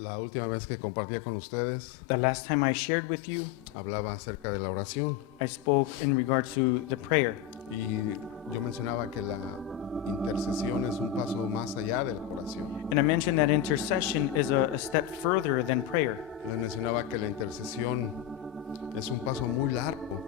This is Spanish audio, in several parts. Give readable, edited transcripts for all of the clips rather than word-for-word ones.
La última vez que compartía con ustedes, The last time I shared with you, hablaba acerca de la oración I spoke in regards to the prayer. y yo mencionaba que la intercesión es un paso más allá de la oración. And I mentioned that intercession is a step further than prayer. Les mencionaba que la intercesión es un paso muy largo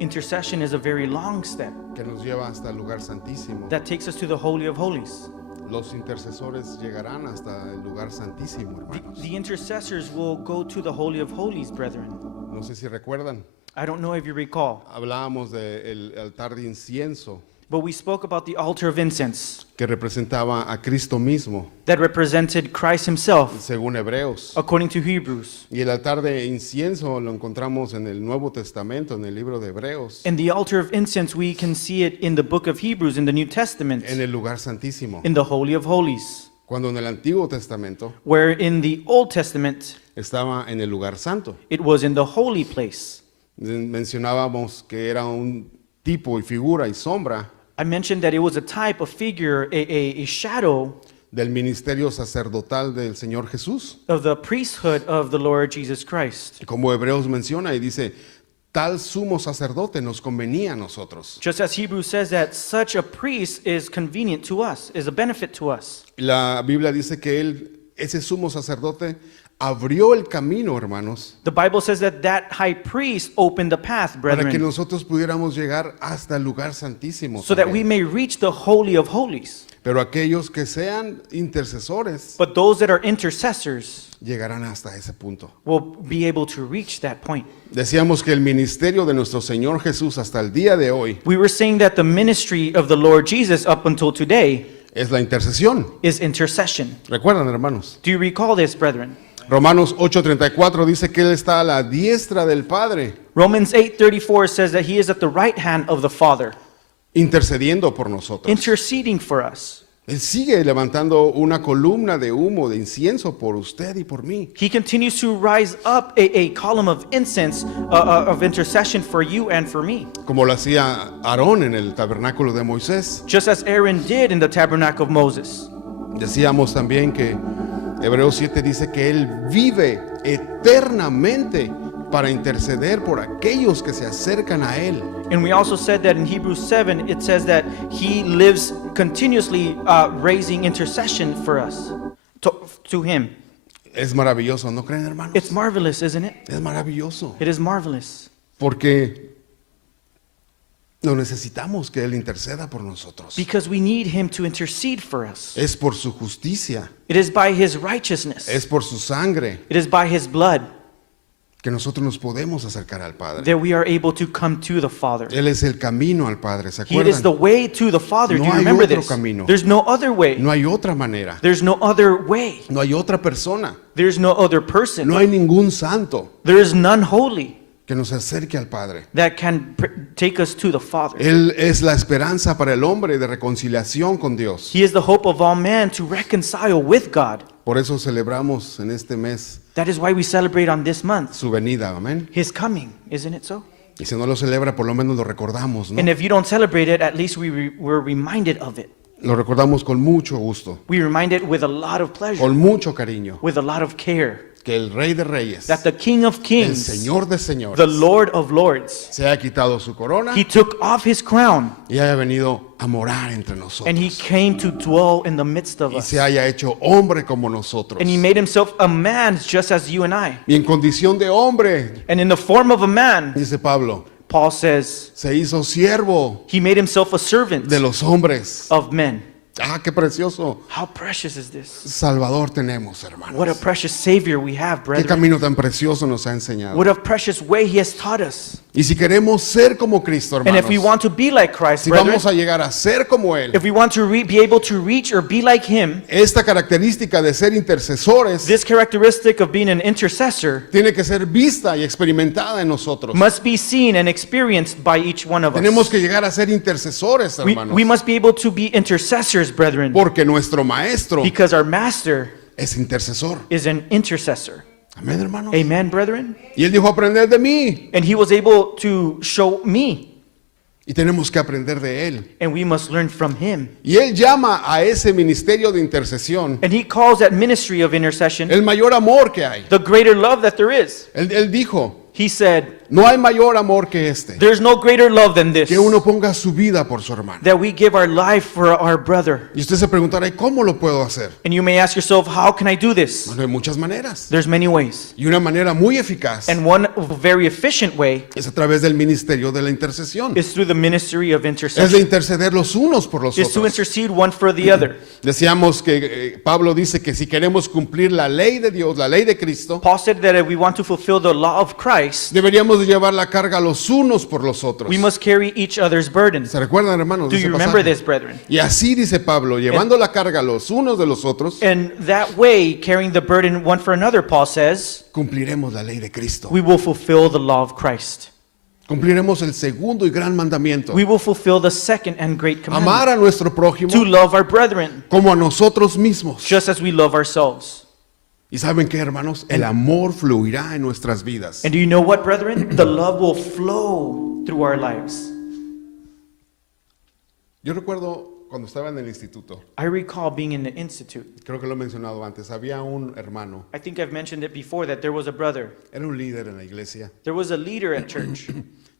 Intercession is a very long step que nos lleva hasta el lugar santísimo. that takes us to the Holy of Holies. Los intercesores llegarán hasta el lugar santísimo, hermanos. The intercessors will go to the Holy of Holies, brethren. No sé si recuerdan, I don't know if you recall, hablábamos del altar de incienso but we spoke about the altar of incense que representaba a Cristo mismo, that represented Christ himself, según Hebreos. according to Hebrews. Y el altar de incienso lo encontramos en el Nuevo Testamento, en el libro de Hebreos, And the altar of incense, we can see it in the book of Hebrews in the New Testament, en el lugar santísimo. in the Holy of Holies, Cuando en el Antiguo Testamento where in the Old Testament, estaba en el lugar santo. it was in the holy place. Mencionábamos que era un tipo y figura y sombra I mentioned that it was a type, a figure, a shadow del ministerio sacerdotal del Señor Jesús. of the priesthood of the Lord Jesus Christ. Como Hebreos menciona y dice, tal sumo sacerdote nos convenía a nosotros. Just as Hebrews says that such a priest is convenient to us, is a benefit to us. La Biblia dice que ese sumo sacerdote abrió el camino, hermanos, The Bible says that that high priest opened the path, para que brethren, nosotros pudiéramos llegar hasta el lugar santísimo. so that también. we may reach the Holy of Holies. Pero aquellos que sean intercesores But those that are intercessors llegarán hasta ese punto. will be able to reach that point. Decíamos que el ministerio de nuestro Señor Jesús hasta el día de hoy We were saying that the ministry of the Lord Jesus up until today es la intercesión. is intercession. ¿Recuerdan, hermanos? Do you recall this, brethren? Romanos 8:34 dice que Él está a la diestra del Padre, Romans 8:34 says that he is at the right hand of the Father, intercediendo por nosotros. interceding for us. Él sigue levantando una columna de humo, de incienso por usted y por mí. He continues to rise up a column of incense of intercession for you and for me, Como lo hacía Aarón en el tabernáculo de Moisés. just as Aaron did in the tabernacle of Moses. Decíamos también que Hebreos 7 dice que Él vive eternamente para interceder por aquellos que se acercan a Él. And we also said that in Hebrews 7, it says that he lives continuously raising intercession for us, to him. Es maravilloso, ¿no creen, hermanos? It's marvelous, isn't it? Es maravilloso. It is marvelous. Porque lo necesitamos que Él interceda por nosotros. Because we need him to intercede for us. Es por su justicia, It is by his righteousness. es por su sangre It is by his blood que nosotros nos podemos acercar al Padre. that we are able to come to the Father. Él es el camino al Padre, ¿se He is the acuerdan? way to the Father. No Do you hay remember otro this? camino. There's no other way. No hay otra manera, There's no other way. no hay otra persona, There's no other person. no hay ningún santo There is none holy que nos acerque al Padre. that can take us to the Father. Él es la esperanza para el hombre de reconciliación con Dios. He is the hope of all man to reconcile with God. Por eso celebramos en este mes That is why we celebrate on this month su venida, amén. his coming, isn't it so? Y si no lo celebra, por lo menos lo recordamos, ¿no? And if you don't celebrate it, at least we're reminded of it. Lo recordamos con mucho gusto, We remind it with a lot of pleasure, con mucho cariño, with a lot of care, que el Rey de Reyes, that the King of el Kings, Señor de Señores, the Lord of Lords, se haya quitado su corona he took off his crown y haya venido a morar entre and he nosotros. came to dwell in the midst of Y us. se haya hecho hombre como nosotros. And he made himself a man just as you and I. Y en condición de hombre, And in the form of a man, dice Pablo, Paul says, se hizo siervo he made himself a servant de los hombres. of men. Ah, qué precioso How precious is this? Salvador tenemos, hermanos. What a precious Savior we have, Qué brethren. camino tan precioso nos ha enseñado. What a precious way he has taught us. Y si queremos ser como Cristo, And if we hermanos, want to be like Christ, si brethren, vamos a llegar a ser como Él, if we want to be able to reach or be like him, esta característica de ser intercesores this characteristic of being an intercessor tiene que ser vista y experimentada en nosotros. must be seen and experienced by each one of Tenemos us. que llegar a ser intercesores, hermanos, We must be able to be intercessors, brethren, porque nuestro maestro because our master es intercesor. is an intercessor. Amén, hermanos. Amen, brethren? Y Él dijo, aprended de mí. And he was able to show me. Y tenemos que aprender de él. and we must learn from him. Y él llama a ese ministerio de intercesión And he calls that ministry of intercession el mayor amor que hay. the greater love that there is. Él dijo, He said, no hay mayor amor que este, there's no greater love than this, que uno ponga su vida por su hermano. that we give our life for our brother. Y usted se preguntará, ¿y cómo lo puedo hacer? And you may ask yourself, how can I do this? Bueno, hay muchas maneras. There's many ways. Y una manera muy eficaz And one very efficient way es a través del ministerio de la intercesión. is through the ministry of Es de intercession. interceder los unos por los Is to otros. intercede one for the other. Decíamos que Pablo dice que si queremos cumplir la ley de Dios, la ley de Cristo, Paul said that if we want to fulfill the law of Christ, deberíamos de llevar la carga los unos por los otros. we must carry each other's burdens. ¿Se recuerdan, hermanos? Do de ese you remember pasaje? this, brethren? Y así dice Pablo, llevando la carga los unos de los otros, And that way, carrying the burden one for another, Paul says, cumpliremos la ley de Cristo. we will fulfill the law of Christ. Cumpliremos el segundo y gran mandamiento. We will fulfill the second and great Amar commandment, a nuestro prójimo to love our brethren, como a nosotros mismos. just as we love ourselves. Y saben qué, hermanos, el amor fluirá en nuestras vidas. And do you know what, brethren? The love will flow through our lives. Yo recuerdo cuando estaba en el instituto, I recall being in the institute. creo que lo he mencionado antes, había un hermano, I think I've mentioned it before that there was a brother. era un líder en la iglesia, There was a leader at church,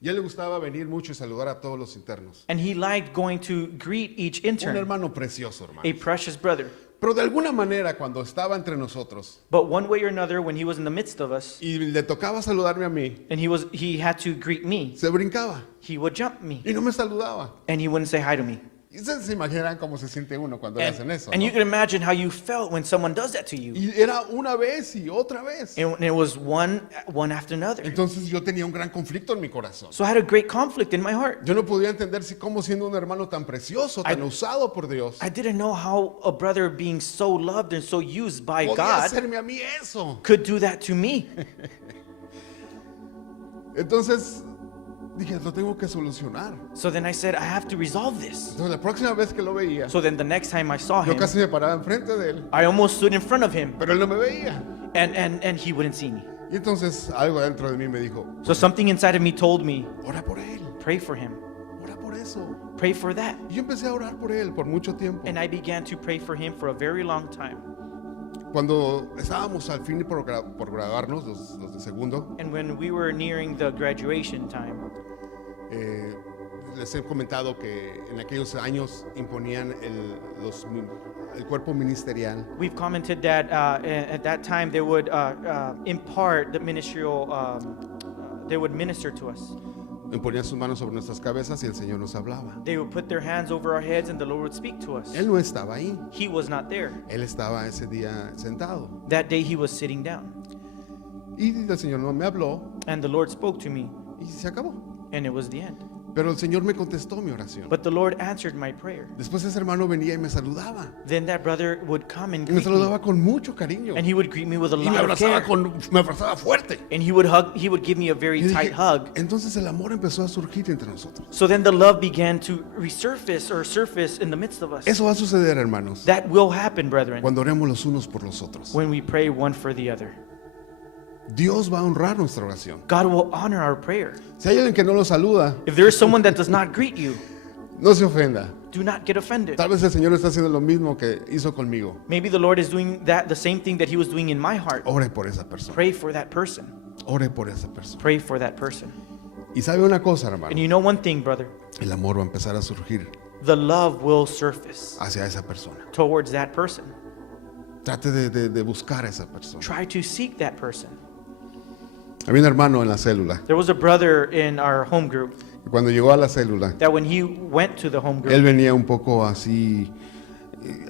y a él le gustaba venir mucho y saludar a todos los internos. and he liked going to greet each Un intern, hermano precioso, a hermano. precious brother. Pero de alguna manera, cuando estaba entre nosotros But one way or another, when he was in the midst of us, y le tocaba saludarme a mí, and he had to greet me, se brincaba he would jump me, y no me saludaba. and he wouldn't say hi to me. Y ustedes se imaginarán cómo se siente uno cuando le hacen eso, And ¿no? you can imagine how you felt when someone does that to you. Y era una vez y otra vez. And it was one after another. Entonces yo tenía un gran conflicto en mi corazón. So I had a great conflict in my heart. Yo no podía entender si cómo siendo un hermano tan precioso, tan usado por Dios, I didn't know how a brother being so loved and so used by podía God hacerme a mí eso. could do that to me. Entonces dije, lo tengo que solucionar. So then I said, I have to resolve this. Entonces la próxima vez que lo veía, So then the next time I saw yo him, casi me paraba enfrente de él, I almost stood in front of him, pero él no me veía. and he wouldn't see me. Y entonces algo dentro de mí me dijo, So something inside of me told me, ora por él, pray for him, ora por eso. pray for that. Y yo empecé a orar por él por mucho tiempo. And I began to pray for him for a very long time. Cuando estábamos al fin por graduarnos, los de segundo, And when we were nearing the graduation time, les he comentado que en aquellos años imponían el cuerpo ministerial. we've commented that at that time they would impart the ministerial, they would minister to us. Imponían sus manos sobre nuestras cabezas y el Señor nos hablaba. They would put their hands over our heads and the Lord would speak to us. Él no estaba ahí, He was not there. él estaba ese día sentado. That day he was sitting down. Y el Señor no me habló And the Lord spoke to me, y se acabó. and it was the end. Pero el Señor me contestó mi oración. But the Lord answered my prayer. Después ese hermano venía y me saludaba. Then that brother would come and Y me greet me. saludaba con mucho cariño. And he would greet me with a Y me lot of care. me abrazaba fuerte. And he would give me a very Y dije, tight hug. entonces el amor empezó a surgir entre nosotros. So then the love began to surface in the midst of us. Eso va a suceder, hermanos, That will happen, brethren, cuando oremos los unos por los otros. when we pray one for the other. Dios va a honrar nuestra oración. God will honor our prayer. Si hay alguien que no lo saluda, If there is someone that does not greet you, no se ofenda. do not get offended. Tal vez el Señor está haciendo lo mismo que hizo conmigo. Maybe the Lord is doing the same thing that he was doing in my heart. Ore por esa persona. Pray for that person. Ore por esa persona. Pray for that person. Y sabe una cosa, hermano. And you know one thing, brother, El amor va a empezar a surgir the love will surface hacia esa persona. towards that person. Trate de buscar a esa persona. Try to seek that person. Había un hermano en la célula. There was a brother in our home group Y cuando llegó a la célula, that when he went to the home group, él venía un poco así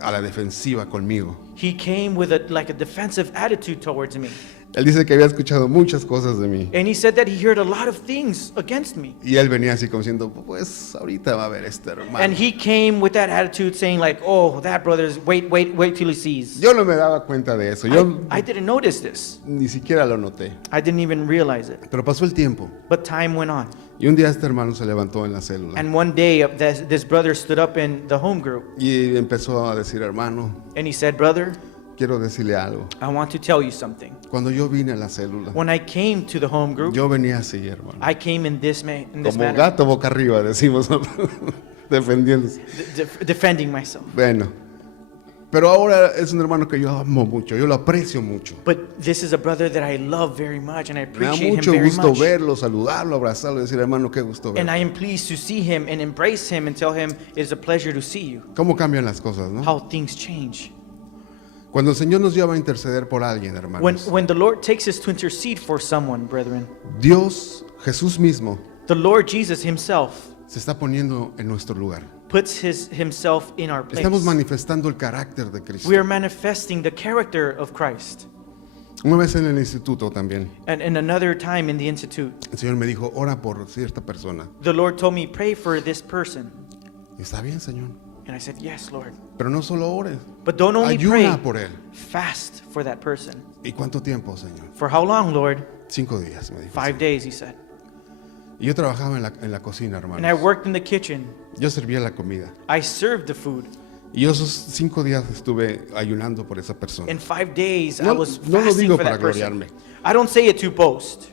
a la defensiva conmigo. he came with like a defensive attitude towards me. Él dice que había escuchado muchas cosas de mí. And he said that he heard a lot of things against me. Y él venía así como diciendo, pues ahorita va a ver este hermano. And he came with that attitude saying like, oh, that brother's, wait till he sees. Yo no me daba cuenta de eso. Yo I didn't notice this. ni siquiera lo noté. I didn't even realize it. Pero pasó el tiempo. But time went on. Y un día este hermano se levantó en la célula. And one day this brother stood up in the home group Y empezó a decir, hermano, and he said, brother, quiero decirle algo. I want to tell you something. Cuando yo vine a la célula, When I came to the home group, yo venía así, hermano. I came in this Como manner, gato boca arriba, decimos, defendiéndose. defending myself. Bueno, pero ahora es un hermano que yo amo mucho, yo lo aprecio mucho. But this is a brother that I love very much, and I Me da appreciate him mucho very gusto much. verlo, saludarlo, abrazarlo, decir, hermano, qué gusto And verlo. I am pleased to see him and embrace him and tell him it is a pleasure to see you. ¿Cómo cambian las cosas, no? How things change. Cuando el Señor nos lleva a interceder por alguien, hermanos, When the Lord takes us to intercede for someone, brethren, Dios, Jesús mismo, the Lord Jesus himself se está poniendo en nuestro lugar. puts himself in our place. Estamos manifestando el carácter de Cristo. We are manifesting the character of Christ. Una vez en el instituto también, And another time in the institute, el Señor me dijo, ora por cierta persona. the Lord told me, pray for this person. Y está bien, Señor. And I said, yes, Lord. Pero no solo ores, But don't only ayuna pray, por él. fast for that person. ¿Y cuánto tiempo, Señor? For how long, Lord? 5 días, me dijo. 5 days, he said. Y yo trabajaba en la cocina, And I hermanos. worked in the kitchen. Yo servía la comida. I served the food. Y esos 5 días estuve ayunando por esa persona. In 5 days, I No- was no lo fasting digo for para that person. gloriarme. I don't say it to boast.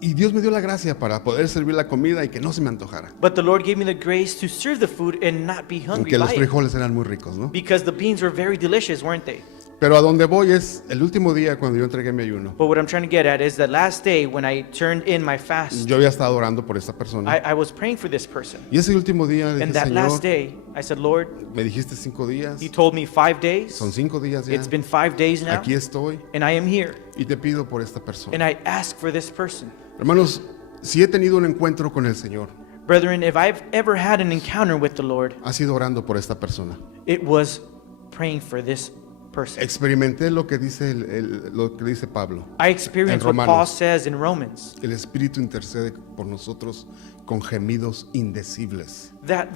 Y Dios me dio la gracia para poder servir la comida y que no se me antojara. But the Lord gave me the grace to serve the food and not be hungry Aunque los by it. frijoles eran muy ricos, ¿no? Because the beans were very delicious, weren't they? Pero a donde voy es el último día cuando yo entregué mi ayuno. But what I'm trying to get at is the last day when I turned in my fast, Yo había estado orando por esta persona. I was praying for this person. Y ese último día dije, And that last Señor, day, I said, Lord, me dijiste 5 días. you told me 5 days. Son 5 días ya. It's been 5 days now, Aquí estoy and I am here. y te pido por esta persona. And I ask for this person. Hermanos, si he tenido un encuentro con el Señor, Brethren, if I've ever had an encounter with the Lord, ha sido orando por esta persona. it was praying for this person. Experimenté lo que dice lo que dice Pablo. I experienced En what Paul Romanos. says in Romans, El Espíritu intercede por nosotros con gemidos indecibles. that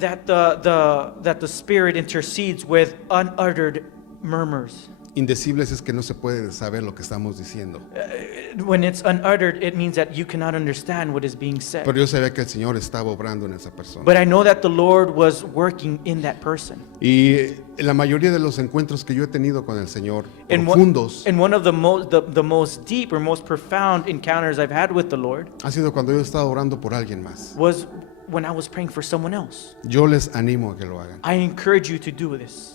the Spirit intercedes with unuttered murmurs. Indecibles es que no se puede saber lo que estamos diciendo. When it's unuttered, it means that you cannot understand what is being said. Pero yo sabía que el Señor estaba obrando en esa persona. But I know that the Lord was working in that person. Y la mayoría de los encuentros que yo he tenido con el Señor, And profundos, one of the most deep or most profound encounters I've had with the Lord ha sido cuando yo he estado orando por alguien más. was when I was praying for someone else. Yo les animo a que lo hagan. I encourage you to do this.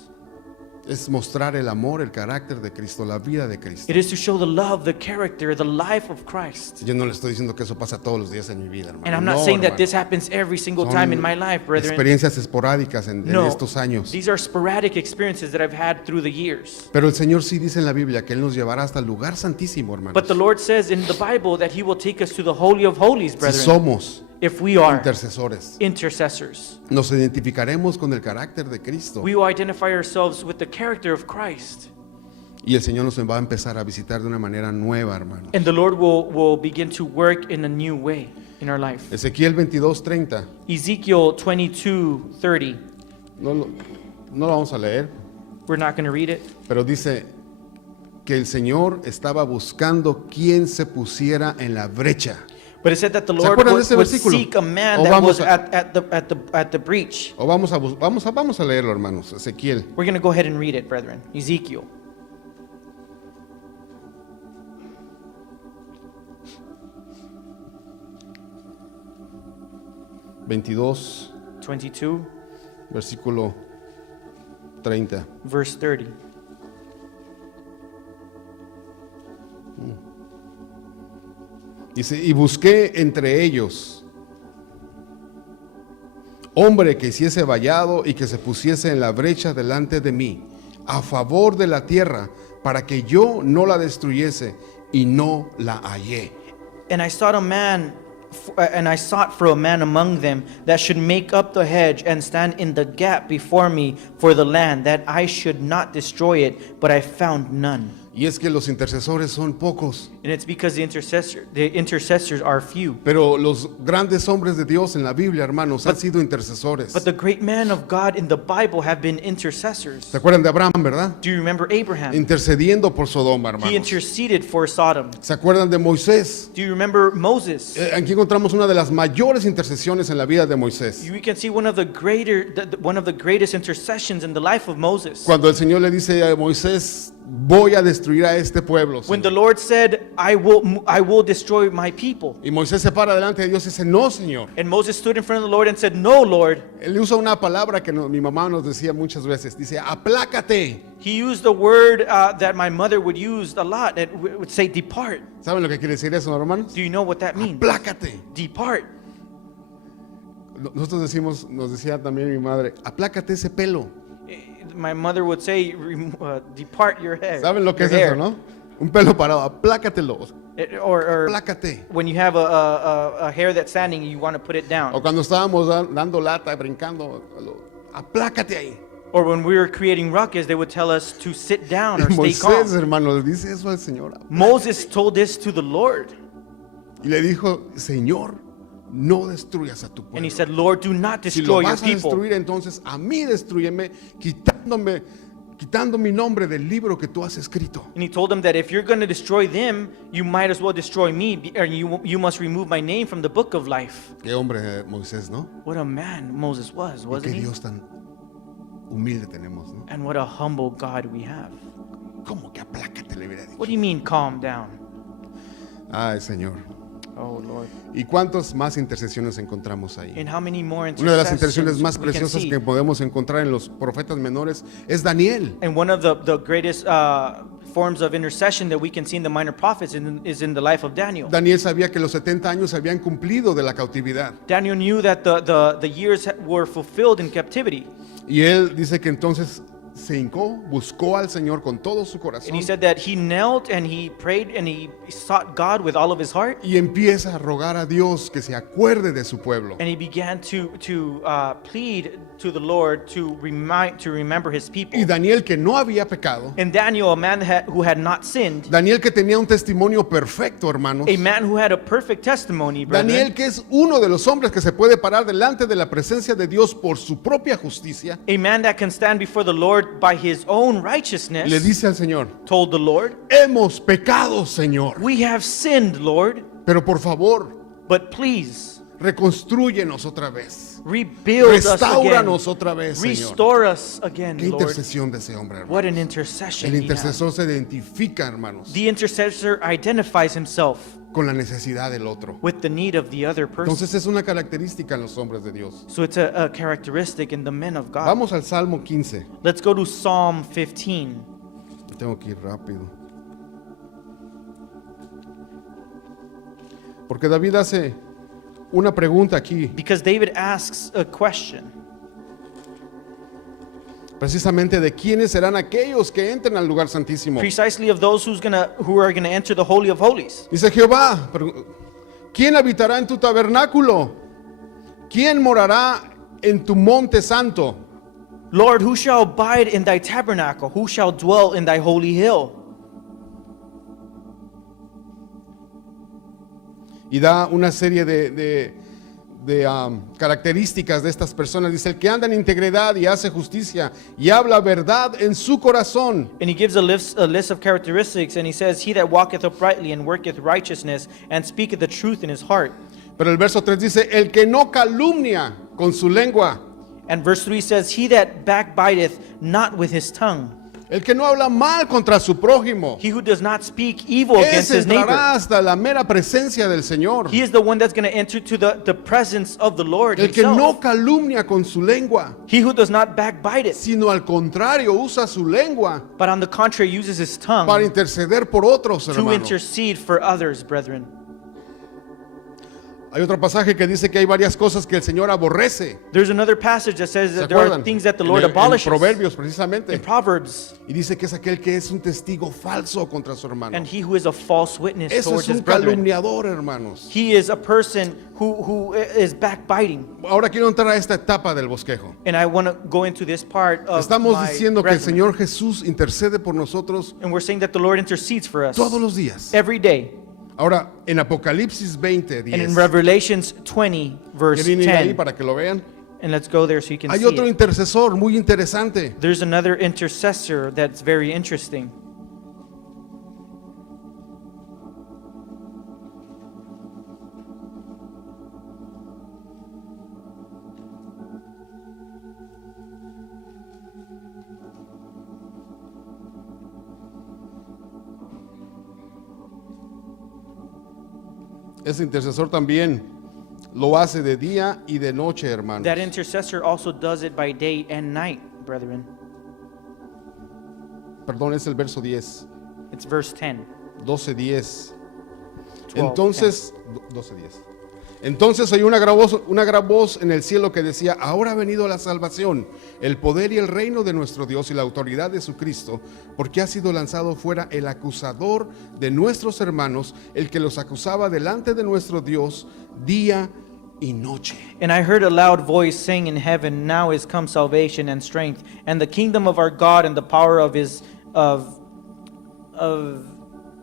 Es mostrar el amor, el carácter de Cristo, la vida de Cristo. It is to show the love, the character, the life of Christ. Yo no le estoy diciendo que eso pasa todos los días en mi vida, hermano. And I'm not No, saying that hermano. this happens every single Son time in my life, brethren. experiencias esporádicas en No, estos años. these are sporadic experiences that I've had through the years. Pero el Señor sí dice en la Biblia que Él nos llevará hasta el lugar santísimo, hermano. But the Lord says in the Bible that He will take us to the Holy of Holies, Si brethren, somos if we are intercesores, intercessors. nos identificaremos con el carácter de Cristo. We will identify ourselves with the character of Christ. Y el Señor nos va a empezar a visitar de una manera nueva, hermano. And the Lord will begin to work in a new way in our life. Ezequiel 22:30. Ezekiel 22:30. No lo vamos a leer, We're not going to read it. pero dice que el Señor estaba buscando quien se pusiera en la brecha. But it said that the ¿Se Lord acuerdan de would, ese would versículo? seek a man O that vamos was a- at the breach. O vamos a leerlo, hermanos. Ezequiel. We're going to go ahead and read it, brethren. Ezekiel. ...22, 22, versículo 30. verse 30. Dice, y busqué entre ellos hombre que hiciese vallado y que se pusiese en la brecha delante de mí, a favor de la tierra, para que yo no la destruyese, y no la hallé. And I sought for a man among them that should make up the hedge and stand in the gap before me for the land, that I should not destroy it, but I found none. Y es que los intercesores son pocos. And it's because the intercessors are few. Pero los grandes hombres de Dios en la Biblia, hermanos, han sido intercesores. But the great men of God in the Bible have been intercessors. ¿Se acuerdan de Abraham, verdad? Do you remember Abraham? Intercediendo por Sodoma, He hermanos. interceded for Sodom. ¿Se acuerdan de Moisés? Do you remember Moses? Aquí encontramos una de las mayores intercesiones en la vida de Moisés. We can see one of the greatest intercessions in the life of Moses. Cuando el Señor le dice a Moisés, voy a destruir a este pueblo, When Señor. the Lord said, I will destroy my people. Y Moisés se para delante de Dios y dice, no, Señor. And Moses stood in front of the Lord and said, No, Lord. Él usa una palabra que mi mamá nos decía muchas veces. Dice, aplácate. He used the word that my mother would use a lot. It would say, Depart. ¿Saben lo que quiere decir eso, hermanos? Do you know what that means? Aplácate. Depart. Nosotros decimos, nos decía también mi madre, aplácate ese pelo. My mother would say, Depart your hair. ¿Saben lo que your es eso, hair. no? Un pelo parado, aplácatelo. Or Aplácate. when you have a hair that's standing, you want to put it O down. cuando estábamos dando lata, brincando, aplácate ahí. Or when we were creating ruckus, they would tell us to sit down or Y stay calm. Moisés, hermano, le dice eso al Señor. Moses told this to the Lord. Y le dijo, Señor, no destruyas a tu And he pueblo. said, Lord, do not Si lo destroy your vas a people. destruir, entonces a mí destruyeme, quitando mi nombre del libro que tú has escrito. And he told them that if you're going to destroy them, you might as well destroy me, and you must remove my name from the book of life. Qué hombre Moisés, ¿no? What a man Moses was, Y qué wasn't he? Dios tan humilde tenemos, ¿no? And what a humble God we have. ¿Cómo que aplácate? Le hubiera dicho. What do you mean, calm down? Ay, Señor. Oh, Lord. ¿Y cuántas más intercesiones encontramos ahí? And how many more Una de las intercessions intercesiones más we can preciosas see? que podemos encontrar en los profetas menores es Daniel. And one of the greatest forms of intercession that we can see in the minor prophets is in the life of Daniel. Daniel sabía que los 70 años se habían cumplido de la cautividad. Daniel knew that the years were fulfilled in captivity. Y él dice que entonces se hincó, buscó al Señor con todo su And corazón he said that he knelt and he prayed and he sought God with all of his heart. y empieza a rogar a Dios que se acuerde de su pueblo. And he began to plead to the Lord to remember his people. Y Daniel, que no había pecado, And Daniel, a man who had not sinned, Daniel, que tenía un testimonio perfecto, hermanos, a man who had a perfect testimony, brethren, Daniel, que es uno de los hombres que se puede parar delante de la presencia de Dios por su propia justicia, a man that can stand before the Lord by his own righteousness, le dice al Señor, told the Lord, hemos pecado, Señor, we have sinned, Lord, pero por favor, but please reconstrúyenos otra vez, rebuild us again, restauranos otra vez, Señor. restore us again, Qué Lord. intercesión de ese hombre, hermano. What an intercession El he had. intercesor se identifica, hermanos, The intercessor identifies himself con la necesidad del otro. with the need of the other person. Entonces es una característica en los hombres de Dios. So it's a characteristic in the men of God. Vamos al Salmo 15. Let's go to Psalm 15. Tengo que ir rápido. Porque David hace una pregunta aquí, Because David asks a question. precisamente de quiénes serán aquellos que entren al lugar santísimo. Precisely of those who are gonna enter the Holy of Holies. Dice Jehová, ¿quién habitará en tu tabernáculo? ¿Quién morará en tu monte santo? Lord, who shall abide in thy tabernacle? Who shall dwell in thy holy hill? Y da una serie de características de estas personas. Dice, el que anda en integridad y hace justicia y habla verdad en su corazón. And he gives a list of characteristics, and he says, He that walketh uprightly and worketh righteousness and speaketh the truth in his heart. Pero el verso 3 dice, el que no calumnia con su lengua, And verse 3 says, He that backbiteth not with his tongue. el que no habla mal contra su prójimo, He who does not speak evil against ese his neighbor. entrará hasta la mera presencia del Señor. He is the one that's going to enter to the presence of the Lord El que himself. no calumnia con su lengua, He who does not backbite it, sino al contrario usa su lengua but on the contrary uses his tongue para interceder por otros, to hermanos. intercede for others, brethren. Hay otro pasaje que dice que hay varias cosas que el Señor aborrece. There's another passage that says ¿Se that there are acuerdan? things that the En Lord en abolishes. Proverbios precisamente. In Proverbs. Y dice que es aquel que es un testigo falso contra su hermano. And he who is a false witness Eso towards es his un brethren. calumniador, hermanos. He is a person who is backbiting. Ahora quiero entrar a esta etapa del bosquejo. And I want to go into this part of Estamos my diciendo que el brethren. Señor Jesús intercede por nosotros And we're saying that the Lord intercedes for us todos los días. every day. Ahora, en Apocalipsis 20, And in 10, Revelations 20, verse ¿quieren ir ahí 10, para que lo vean? and let's go there so you can Hay see otro it. intercesor muy interesante. There's another intercessor that's very interesting. Ese intercesor también lo hace de día y de noche, hermanos. That intercessor also does it by day and night, brethren. Perdón, es el verso 10. It's verse 10. 12:10. 12, Entonces, 12:10. Entonces oí una gran voz en el cielo que decía: ahora ha venido la salvación, el poder y el reino de nuestro Dios y la autoridad de su Cristo, porque ha sido lanzado fuera el acusador de nuestros hermanos, el que los acusaba delante de nuestro Dios día y noche. And I heard a loud voice saying in heaven, now is come salvation and strength, and the kingdom of our God and the power of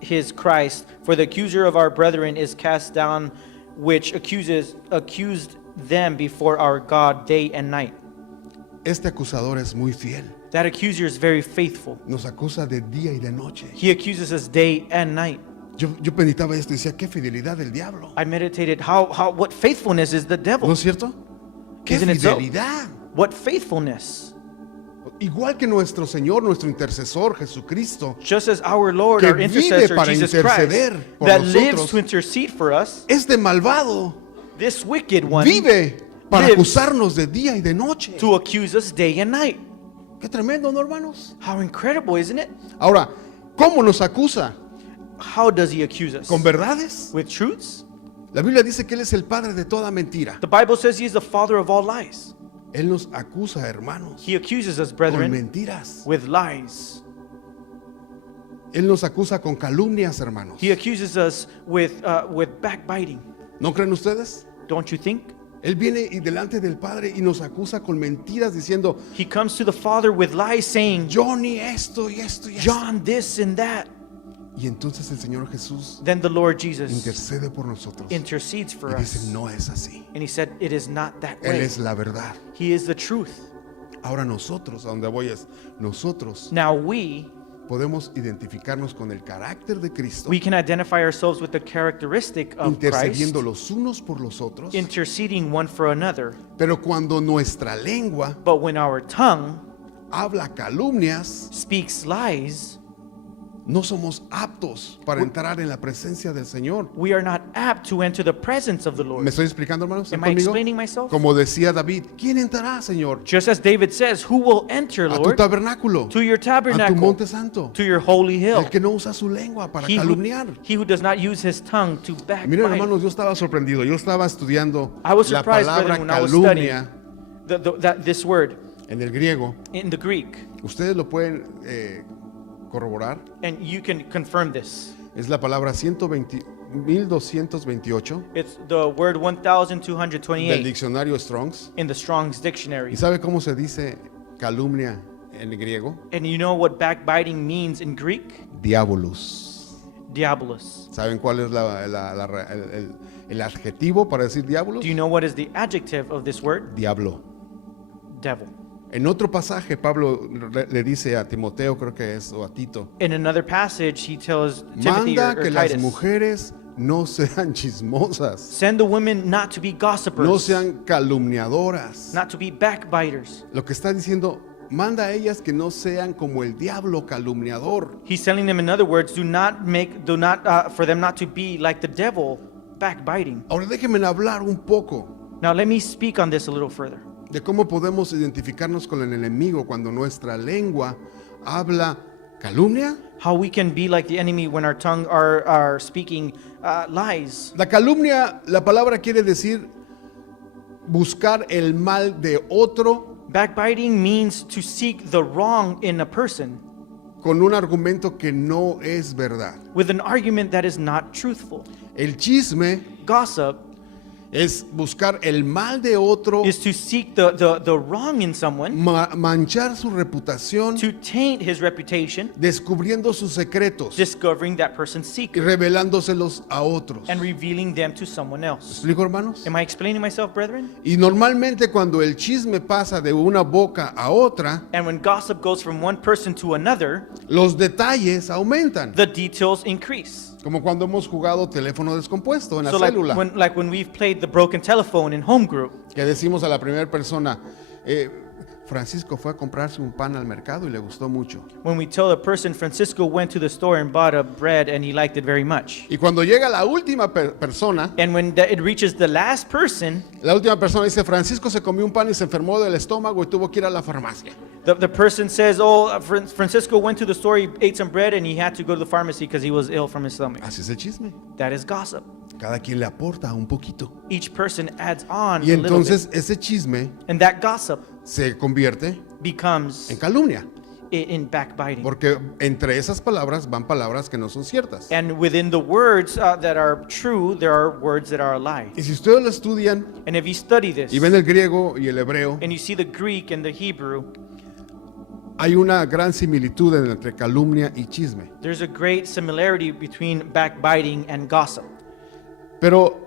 his Christ. For the accuser of our brethren is cast down, which accused them before our God day and night. Este acusador es muy fiel. That accuser is very faithful. Nos acusa de día y de noche. He accuses us day and night. Yo meditaba esto y decía: qué fidelidad del diablo. I meditated what faithfulness is the ¿No devil. es cierto? Qué Isn't it so? fidelidad. What faithfulness. Igual que nuestro Señor, nuestro intercesor Jesucristo, Just as our Lord, que our vive intercessor, para Jesus interceder Christ, por that nosotros, lives to intercede for us, es de malvado. this wicked one Vive para lives acusarnos de día y de noche. to accuse us day and night. Qué tremendo, ¿no, hermanos? How incredible, isn't it? Ahora, ¿cómo nos acusa? How does he accuse us? ¿Con verdades? With truths? La Biblia dice que Él es el padre de toda mentira. The Bible says he is the father of all lies. Él nos acusa, hermanos, He accuses us, con brethren, mentiras. with lies. Él nos acusa con calumnias, hermanos. He accuses us with backbiting. ¿No creen ustedes? Don't you think? Él viene y delante del Padre y nos acusa con mentiras diciendo: He comes to the Father with lies saying, yo ni esto y esto y esto. John this and that. Y entonces el Señor Jesús Then the Lord Jesus intercede por nosotros intercedes for y dice: us. no es así. And he said, it is not that Él way. es la verdad. He is the truth. Ahora nosotros, a donde voy es, nosotros Now we podemos identificarnos con el carácter de Cristo, can identify ourselves with the characteristic of Christ, intercediendo los unos por los otros. interceding one for another. Pero cuando nuestra lengua But when our tongue habla calumnias, speaks lies, no somos aptos para entrar en la presencia del Señor. we are not apt to enter the presence of the ¿Me Lord. estoy explicando, hermanos? ¿Están Am I conmigo? explaining myself? Como decía David: ¿quién entrará, Señor, Just as David says, who will enter, a tu Lord, tabernáculo, to your a tu tabernacle, monte santo? to your holy hill? El que no usa su lengua para He calumniar. who does not use his tongue to Miren, backbite. hermanos, yo estaba sorprendido. Yo estaba estudiando I was la surprised, palabra brethren, when I was studying calumnia this word en el griego. in the Greek. Ustedes lo pueden corroborar. And you can confirm this. Es la palabra 1228 It's the word del 1228 diccionario Strong's. in the Strong's Dictionary. ¿Y sabe cómo se dice calumnia en griego? And you know what backbiting means in Greek? Diabolos. Diabolos. ¿Saben cuál es el adjetivo para decir diabolos? Do you know what is the adjective of this word? Diablo. Devil. En otro pasaje, Pablo le dice a Timoteo, creo que es, o a Tito: In another passage, he tells Timothy manda or que las Titus, mujeres no sean chismosas, send the women not to be gossipers, no sean calumniadoras. not to be backbiters. Lo que está diciendo: manda a ellas que no sean como el diablo calumniador. He's telling them, in other words, for them not to be like the devil, backbiting. Ahora déjenme hablar un poco Now let me speak on this a little further. de cómo podemos identificarnos con el enemigo cuando nuestra lengua habla calumnia How we can be like the enemy when our tongue are speaking lies. La calumnia, la palabra quiere decir buscar el mal de otro Backbiting means to seek the wrong in a person con un argumento que no es verdad. with an argument that is not truthful. El chisme Gossip es buscar el mal de otro, is to seek the wrong in someone, manchar su reputación, to taint his reputation, descubriendo sus secretos discovering that person's y secret, revelándoselos a otros. and revealing them to someone else. ¿Explico, hermanos? Am I explaining myself, brethren? Y normalmente cuando el chisme pasa de una boca a otra, And when gossip goes from one person to another, los detalles aumentan. the details increase. Como cuando hemos jugado teléfono descompuesto en la So célula, like when we've played the broken telephone in home group, que decimos a la primera persona, Francisco fue a comprarse un pan al mercado y le gustó mucho. when we tell a person Francisco went to the store and bought a bread and he liked it very much. Y cuando llega la última persona, And when it reaches the last person, la última persona dice, Francisco se comió un pan y se enfermó del estómago y tuvo que ir a la farmacia. the person says, oh, Francisco went to the store, he ate some bread and he had to go to the pharmacy because he was ill from his stomach. Así es el chisme. That is gossip. Cada quien le aporta un poquito. Each person adds on Y a little entonces bit. ese chisme And that gossip se convierte becomes en calumnia. in backbiting. Porque entre esas palabras van palabras que no son ciertas. And within the words that are true, there are words that are a lie. Y si ustedes lo estudian And if you study this, y ven el griego y el hebreo, and you see the Greek and the Hebrew, hay una gran similitud entre calumnia y chisme. there's a great similarity between backbiting and gossip. Pero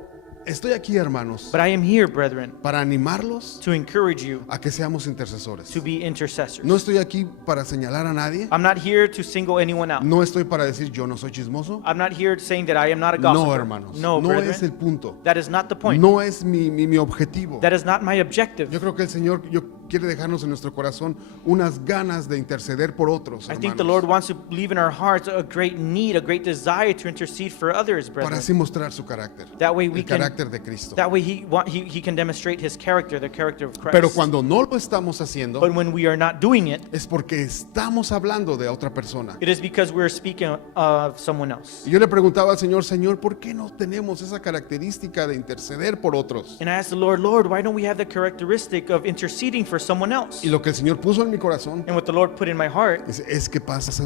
estoy aquí, hermanos, But I am here, brethren, para animarlos to encourage you a que seamos intercesores. to be intercessors. No estoy aquí para señalar a nadie. I'm not here to single anyone out. No estoy para decir yo no soy chismoso. I'm not here saying that I am not a gossiper. No, hermanos. No, No brethren. es el punto. That is not the point. No es mi objetivo. That is not my objective. Yo creo que el Señor quiere dejarnos en nuestro corazón unas ganas de interceder por otros, I think the Lord hermanos, wants to leave in our hearts a great need, a great desire to intercede for others, para brethren. así mostrar su carácter, That way we el can- carácter de Cristo. That way he can demonstrate his character, the character of Christ. Pero cuando no lo estamos haciendo, But when we are not doing it, es porque estamos hablando de otra persona. it is because we're speaking of someone else. Y yo le preguntaba al Señor, Señor, ¿por qué no tenemos esa característica de interceder por otros? And I asked the Lord, Lord, why don't we have the characteristic of interceding for someone else? Y lo que el Señor puso en mi corazón And what the Lord put in my heart, es que pasas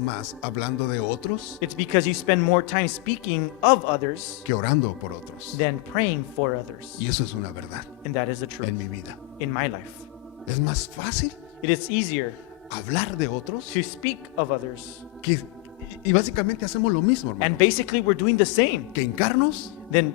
más hablando de otros it's because you spend more time speaking of others que orando por otros. than praying for others. Y eso es una verdad And that is the truth en mi vida. in my life. Es más fácil It is easier hablar de otros to speak of others. y básicamente hacemos lo mismo, hermano, And basically we're doing the same que hincarnos than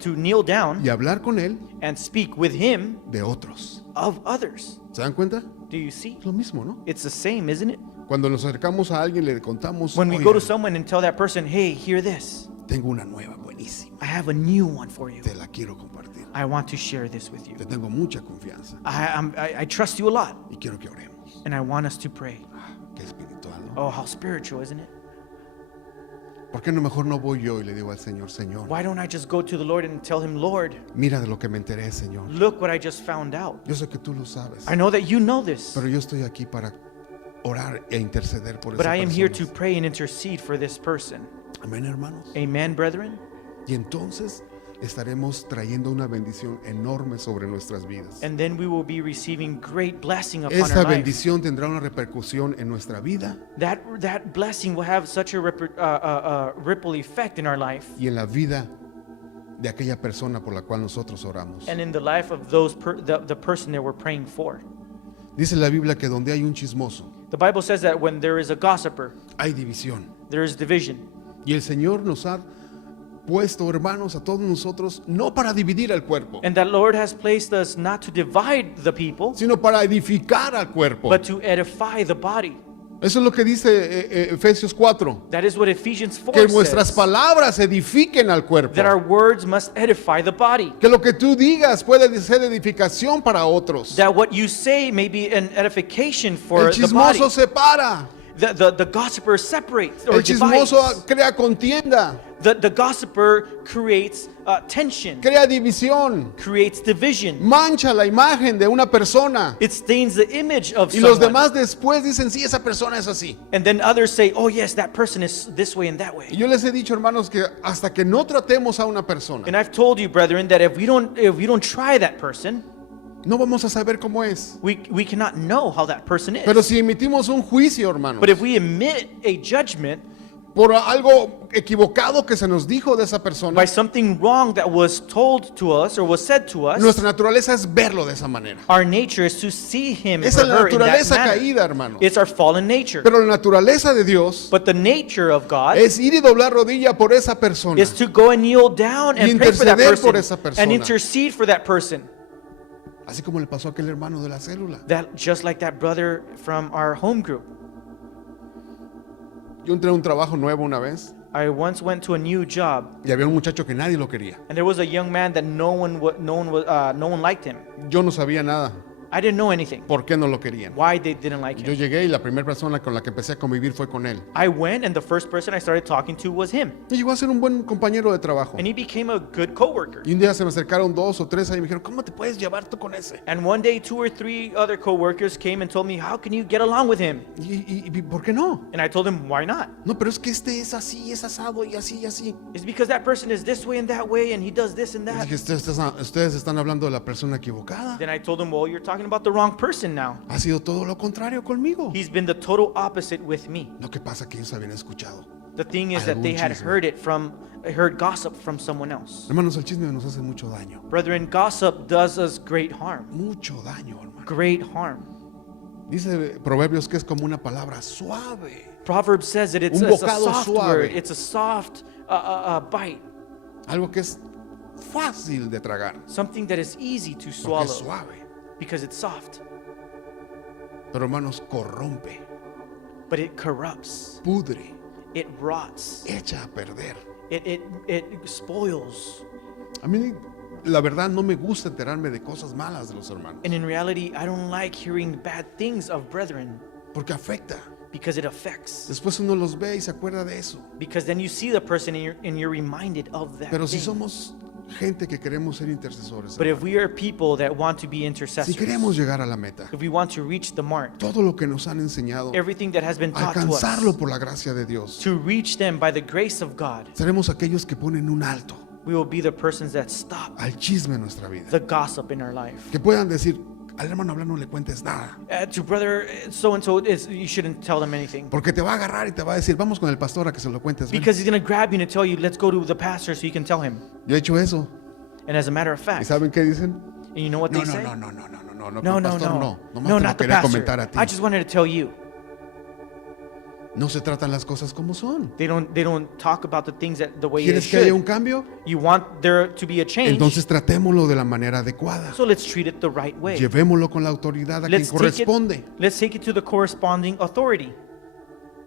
to kneel down y hablar con Él and speak with him de otros. of others. ¿Se dan cuenta? Do you see? Es lo mismo, ¿no? It's the same, isn't it? Cuando nos acercamos a alguien le contamos, When we "Oiga, go to someone and tell that person, hey, hear this. tengo una nueva buenísima, I have a new one for you. te la quiero compartir. I want to share this with you. Te tengo mucha confianza I trust you a lot, y quiero que oremos. and I want us to pray. Qué espiritual, ¿no? Oh, how spiritual, isn't it? ¿Por qué no mejor no voy yo y le digo al Señor, Señor, Why don't I just go to the Lord and tell him, Lord, mira de lo que me enteré, Señor? look what I just found out. Yo sé que tú lo sabes, I know that you know this, pero yo estoy aquí para orar e interceder por but esa I am here to persona. pray and intercede for this person. Amén, hermanos. Amen, brethren? Y entonces estaremos trayendo una bendición enorme sobre nuestras vidas. And then we will be receiving great blessing upon Esa our life. bendición tendrá una repercusión en nuestra vida That blessing will have such a ripple effect in our life y en la vida de aquella persona por la cual nosotros oramos. and in the life of those the person that we're praying for. Dice la Biblia que donde hay un chismoso, The Bible says that when there is a gossiper, hay división. there is division. Y el Señor nos ha puesto, hermanos, a todos nosotros, no para dividir al cuerpo, And that Lord has placed us not to divide the people, sino para edificar al cuerpo. but to edify the body. Eso es lo que dice Efesios 4, That is what Ephesians 4 que nuestras says. palabras edifiquen al cuerpo. That our words must edify the body. Que lo que tú digas puede ser edificación para otros. That what you say may be an edification for El the body. chismoso separa. The gossiper separates or El chismoso divides. crea contienda, The gossiper creates tension, crea división, creates division. mancha la imagen de una persona. It stains the image of Y los someone. demás después dicen, sí, esa persona es así. And then others say, oh yes, that person is this way and that Y way. yo les he dicho, hermanos, que hasta que no tratemos a una persona, And I've told you, brethren, that if we don't try that person, no vamos a saber cómo es. we cannot know how that person Pero is. si emitimos un juicio, hermanos, But if we emit a judgment por algo equivocado que se nos dijo de esa persona, by something wrong that was told to us or was said to us, nuestra naturaleza es verlo de esa manera. our nature is to see him Esa or es la her in that naturaleza manner. caída, hermanos. It's our fallen nature. Pero la naturaleza de Dios But the nature of God es ir y doblar rodilla por esa persona. is to go and kneel down Y and pray for that interceder por person esa persona. and intercede for that person. Así como le pasó a aquel hermano de la célula. That just like that brother from our home group. Yo entré a un trabajo nuevo una vez I once went to a new job, y había un muchacho que nadie lo quería. and there was a young man that no one liked him. Yo no sabía nada. I didn't know anything. ¿Por qué no lo querían? Why they didn't like Yo him. llegué y la primera persona con la que empecé a convivir fue con él. I went, and the first person I started talking to was him, Y llegó a ser un buen compañero de trabajo. and he became a good coworker. Y un día se me acercaron 2 o 3 ahí y me dijeron, ¿cómo te puedes llevar tú con ese? And one day, 2 or 3 other coworkers came and told me, "How can you get along with him?" ¿Y por qué no? And I told him, "Why not? No, pero es que este es así, es asado y así y así. It's because that person is this way and that way, and he does this and Y that." dije, ustedes están hablando de la persona equivocada. Then I told him, "Well, you're talking about the wrong person now. Ha sido todo lo contrario conmigo. He's been the total opposite with me." Lo que pasa es que ellos habían escuchado. The thing is that Algún they had chisme. heard gossip from someone else. Hermanos, el chisme nos hace mucho daño. Brethren, gossip does us great harm. Mucho daño, hermano. Great harm. Dice Proverbios que es como una palabra suave. Proverbs says that it's Un a bocado soft suave. word. It's a soft bite. Algo que es fácil de tragar. Something that is easy to Porque es swallow suave. because it's soft. Pero hermanos, corrompe, But it corrupts. pudre, It rots. echa a perder. It spoils. A mí, la verdad, no me gusta enterarme de cosas malas de los hermanos. And in reality, I don't like hearing bad things of brethren Porque afecta. because it affects. Después uno los ve y se acuerda de eso. Because then you see the person and you're reminded of that Pero si thing. somos gente que queremos ser intercesores, But if hermano, we are people that want to be si intercessors, queremos llegar a la meta, if we want to reach the mark, todo lo que nos han enseñado, everything that has been taught to alcanzarlo us, por la gracia de Dios, to reach them by the grace of God, seremos aquellos que ponen un alto we will be the persons that stop al chisme en nuestra vida. the gossip in our life. Que puedan decir, al hermano hablar no le cuentes nada, To brother so and so, you shouldn't tell them anything porque te va a agarrar y te va a decir, vamos con el pastor a que se lo cuentes. ven". because he's gonna grab you and tell you, "Let's go to the pastor so you can tell him." Yo he hecho eso. And as a matter of ¿Y fact, saben qué dicen? and you know what No, they no, say? no, no, no, no, no, no, No, no, no, pastor, no, no. Nomás no, te lo not the quería comentar a pastor. ti. I just wanted to tell you. No se tratan las cosas como son. They don't talk about the things that the way it ¿Quieres que haya un should. cambio? You want there to be a change, Entonces tratémoslo de la manera adecuada. so let's treat it the right way. Llevémoslo con la autoridad a quien corresponde. Let's take it to the corresponding authority.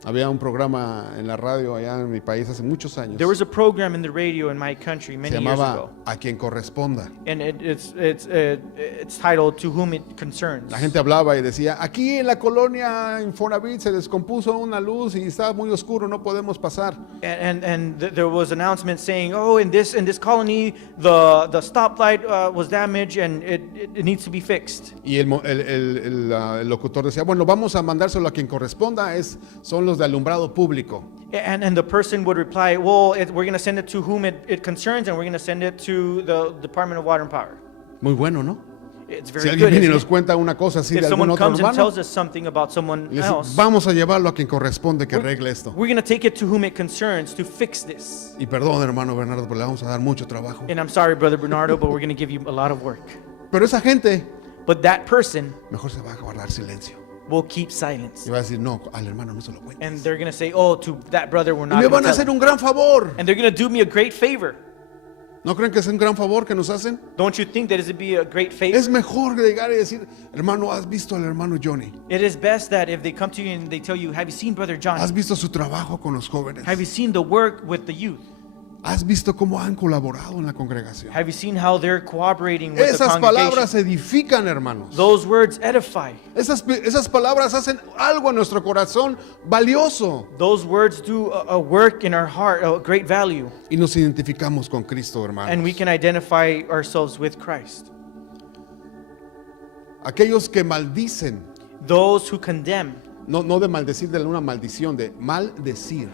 Había un programa en la radio allá en mi país hace muchos años. There was a program in the radio in my country Se many years llamaba ago, A quien corresponda. and it's titled "To Whom It Concerns." La gente hablaba y decía, aquí en la colonia Infonavit se descompuso una luz y está muy oscuro, no podemos pasar. There was announcement saying, "Oh, in this colony, the stoplight was damaged and it needs to be fixed." Y el locutor decía, bueno, vamos a mandárselo a quien corresponda, son los de alumbrado público. And the person would reply, "Well, we're going to send it to whom it concerns, and we're going to send it to the Department of Water and Power." Muy bueno, ¿no? It's Si very alguien good. viene y isn't nos it? cuenta una cosa así If de algún someone otro comes and hermano, tells us something about someone y le decimos, else, vamos a llevarlo a quien corresponde que arregle esto. we're going to take it to whom it concerns to fix this. Y perdón, hermano Bernardo, pero le vamos a dar mucho trabajo. And I'm sorry, Brother Bernardo, but we're going to give you a lot of work. Pero esa gente But that person mejor se va a guardar silencio. will keep silence. Y va a decir, no, al hermano no se lo cuentes. And they're going to say, "Oh, to that brother, we're Y not me going van to a tell hacer him." un gran favor. And they're going to do me a great favor. ¿No creen que es un gran favor que nos hacen? Don't you think that it would be a great favor? Es mejor llegar y decir, hermano, ¿has visto al hermano Johnny? It is best that if they come to you and they tell you, "Have you seen Brother John? ¿Has visto su trabajo con los jóvenes? Have you seen the work with the youth?" ¿Has visto cómo han colaborado en la congregación? Have you seen how they're cooperating with the Esas palabras congregation? edifican, hermanos. Those words edify. Esas palabras hacen algo en nuestro corazón valioso. Those words do a work in our heart, a great value. Y nos identificamos con Cristo, hermanos. And we can identify ourselves with Christ. Aquellos que maldicen, Those who condemn. no de maldecir de una maldición, de maldecir.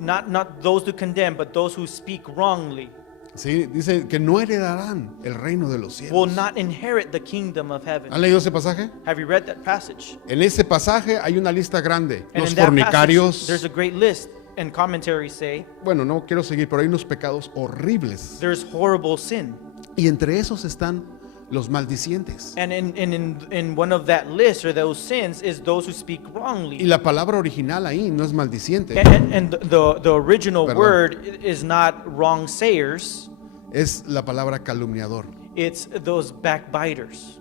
Not those who condemn, but those who speak wrongly Sí, dice que no heredarán el reino de los will cielos. not inherit the kingdom of heaven. ¿Han leído ese pasaje? Have you read that passage? En ese pasaje hay una lista grande. And Los in that passage, fornicarios. there's a great list, and commentaries say Bueno, no quiero seguir, pero hay unos pecados horribles. there's horrible sin. Y entre esos están los maldicientes. And in one of that list or those sins is those who speak Y wrongly. la palabra original ahí no es maldiciente, And the original Perdón. word is not wrong sayers, es la palabra calumniador. it's those backbiters.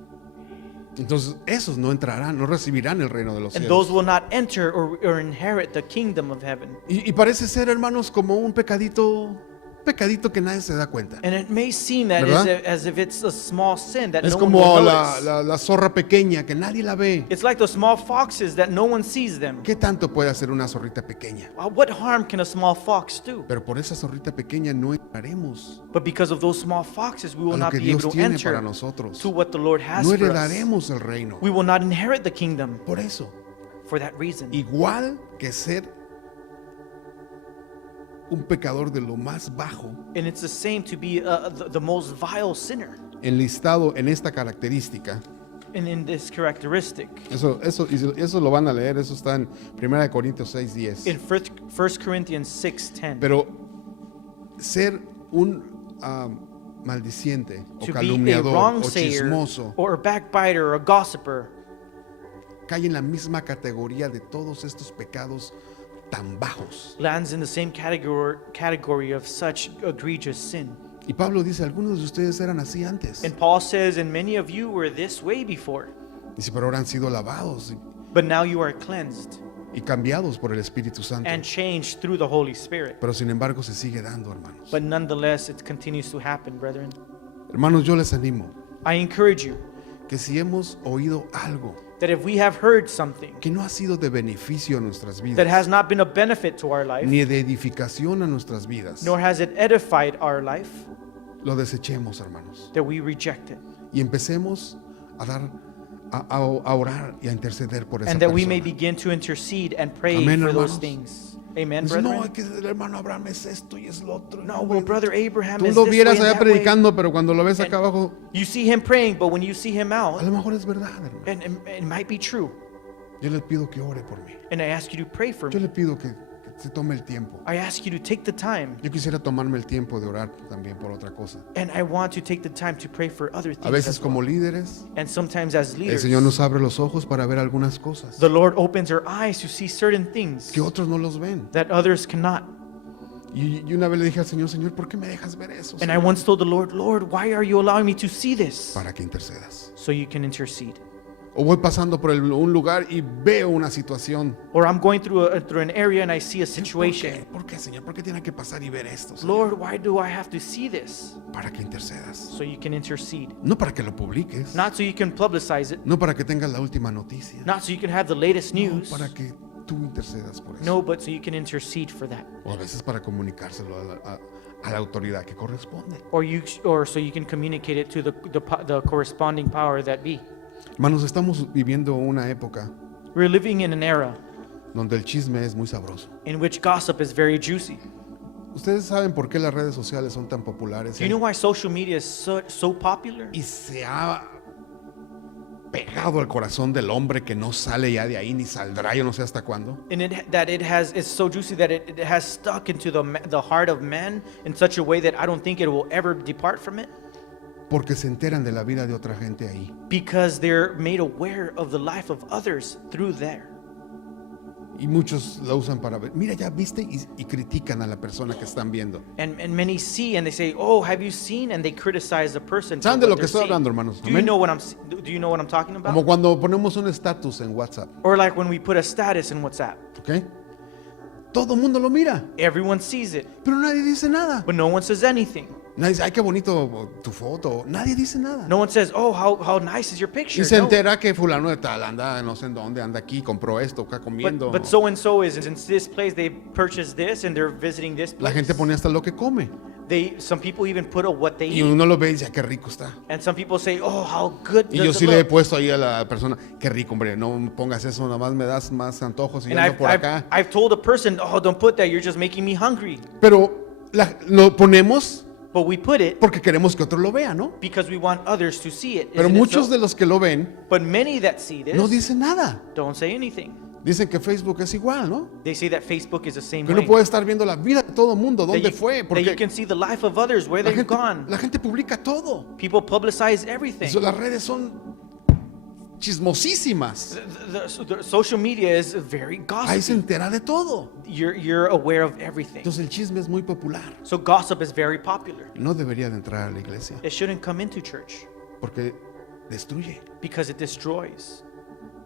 Entonces, esos no entrarán, no recibirán el reino de los And those cielos. will not enter or inherit the kingdom of heaven. Y parece ser, hermanos, como un pecadito que nadie se da cuenta. And it may seem that ¿Verdad? as if it's a small sin that Es no one como will la, notice. la zorra pequeña que nadie la ve. It's like the small foxes that no one sees them. ¿Qué tanto puede hacer una zorrita pequeña? What harm can a small fox do? Pero por esa zorrita pequeña no entraremos But because of those small foxes, we a will lo not que be able Dios to tiene enter para nosotros. to what the Lord has No for us. heredaremos el reino. We will not inherit the kingdom Por eso, for that reason. igual que ser un pecador de lo más bajo, And it's the same to be the most vile sinner enlistado en esta característica. and in this characteristic. Eso lo van a leer, eso está en 1 Corintios 6:10. In 1 Corinthians 6:10, Pero ser un maldiciente o to be a calumniador wrong o sayer chismoso or a backbiter or a gossiper cae en la misma categoría de todos estos pecados tan bajos. lands in the same category of such egregious sin. Y Pablo dice, algunos de ustedes eran así antes. And Paul says, and many of you were this way before, Dice, pero ahora han sido lavados but now you are cleansed y cambiados por el Espíritu Santo. and changed through the Holy Spirit. Pero sin embargo se sigue dando, hermanos. But nonetheless, it continues to happen, brethren. Hermanos, yo les animo I encourage you que si hemos oído algo that if we have heard something que no ha sido de beneficio a nuestras that vidas, has not been a benefit to our life, ni de edificación a nuestras vidas, nor has it edified our life, lo desechemos, hermanos. that we reject it. Y empecemos a dar, a orar y a interceder por esa And that we may persona. begin to intercede and pray Amén, for those hermanos. things. Amen, Dice, no, brethren? es que el hermano Abraham es esto y es lo otro. No, well, brother Abraham Tú is lo this vieras way and allá that way. predicando, pero cuando lo ves And acá abajo, You see him praying, but when you see him a out, lo mejor es verdad, hermano. and it might be true. Yo le pido que ore por mí. And I ask you to pray for Yo me. le pido que se tome el tiempo. I ask you to take the time, Yo quisiera tomarme el tiempo de orar también por otra cosa. and I want to take the time to pray for other A things veces as como well. líderes, And sometimes as el leaders, Señor nos abre los ojos para ver algunas cosas the Lord opens our eyes to see certain things que otros no los ven. that others cannot. Y una vez le dije al Señor, Señor, ¿por qué me dejas ver eso? And I Señor?" once told the Lord, Lord, why are you allowing me to see this? Para que intercedas. So you can intercede. O voy pasando por un lugar y veo una situación. Or I'm going through an area and I see a ¿Por situation. qué? ¿Por qué, Señor? ¿Por qué tiene que pasar y ver esto, Señor? Lord, why do I have to see this? Para que intercedas. So you can intercede. No para que lo publiques. Not so you can publicize it. No para que tengas la última noticia. Not so you can have the latest No, news. para que tú intercedas por eso. No, but so you can intercede for that. O a veces para comunicárselo a la autoridad que corresponde. Or so you can communicate it to the corresponding power that be. Hermanos, estamos viviendo una época We're living in an era donde el chisme es muy sabroso. in which gossip is very juicy. Ustedes saben por qué las redes sociales son tan populares Do you know why social media is so popular? y se ha pegado al corazón del hombre que no sale ya de ahí ni saldrá, yo no sé hasta cuándo. And it's so juicy that it has stuck into the heart of man in such a way that I don't think it will ever depart from it, Porque se enteran de la vida de otra gente ahí. because they're made aware of the life of others through there. Y muchos la usan para ver. Mira, ya viste y critican a la persona que están viendo. And many see and they say, "Oh, have you seen?" And they criticize the person. for ¿Saben de what lo que they're estoy seeing. hablando, hermanos? Do you Amén. know what I'm talking about? Como cuando ponemos un estatus en WhatsApp, Or like when we put a status in WhatsApp. ¿ok? Todo el mundo lo mira, Everyone sees it, pero nadie dice nada. but no one says anything. Nadie dice, ay, qué bonito tu foto. Nadie dice nada. No one says, oh, how nice is your picture. Y se No. entera que fulano de tal anda no sé en dónde, anda aquí, compró esto, está comiendo. But so and so is in this place. They purchased this and they're visiting this La place. gente pone hasta lo que come. Some people even put what they Y eat. uno lo ve y dice, "Ah, qué rico está." And some people say, oh, how good Y yo does sí it le he look? puesto ahí a la persona, qué rico, hombre, no pongas eso, nada más me das más antojos y yo And ando por acá. I've told a person, oh, don't put that. You're just making me hungry. Pero lo ponemos But we put it porque queremos que otro lo vea, ¿no? because we want others to see it. Pero Isn't it muchos so? de los que lo ven But many that see this no dicen nada. don't say anything. Dicen que Facebook es igual, ¿no? They say that Facebook is the same Que way. uno puede estar viendo la vida de todo el mundo, That dónde you- fue, that you porque can see the life of others, where they've gone. la gente publica todo. People publicize everything. Eso, las redes son chismosísimas. The social media is very Ahí se gossipy. entera de todo. You're aware of everything. Entonces el chisme es muy popular. So gossip is very popular. No debería de entrar a la iglesia It shouldn't come into church porque destruye. because it destroys.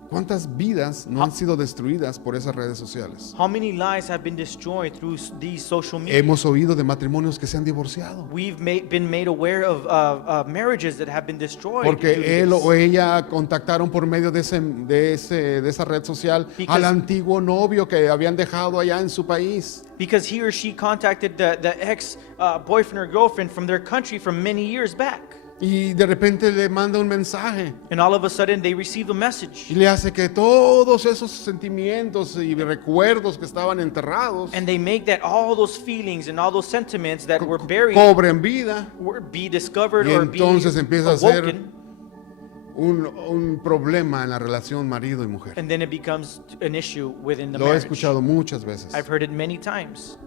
¿Cuántas vidas no han sido destruidas por esas redes sociales? How many lives have been destroyed through these social media? Hemos oído de matrimonios que se han divorciado We've been made aware of marriages that have been destroyed. due to porque él this. o ella contactaron por medio de esa red social Because- al antiguo novio que habían dejado allá en su país. Because he or she contacted the ex boyfriend or girlfriend from their country from many years back. Y de repente le manda un mensaje And all of a sudden they receive a y message. le hace que todos esos sentimientos y recuerdos que estaban enterrados And they make that all those feelings and all those sentiments that were buried cobren vida. be discovered Y or be entonces empieza a ser awoken. un problema en la relación marido y mujer. And then it becomes an issue within the Lo he marriage. escuchado muchas veces. I've heard it many times.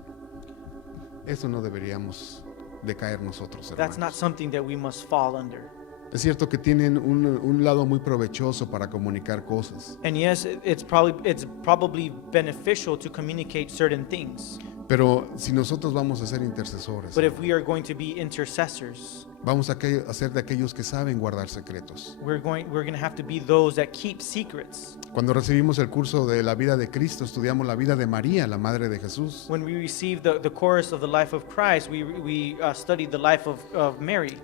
Eso no deberíamos de caer nosotros, That's not hermanos. something that we must fall under. Es cierto que tienen un lado muy provechoso para comunicar cosas, And yes, it's probably beneficial to communicate certain things. pero si nosotros vamos a ser intercesores, But if we are going to be intercessors, vamos a ser de aquellos que saben guardar secretos. we're going to have to be those that keep secrets. Cuando recibimos el curso de la vida de Cristo, estudiamos la vida de María, la madre de Jesús. When we receive the course of the life of Christ, we study the life of Mary.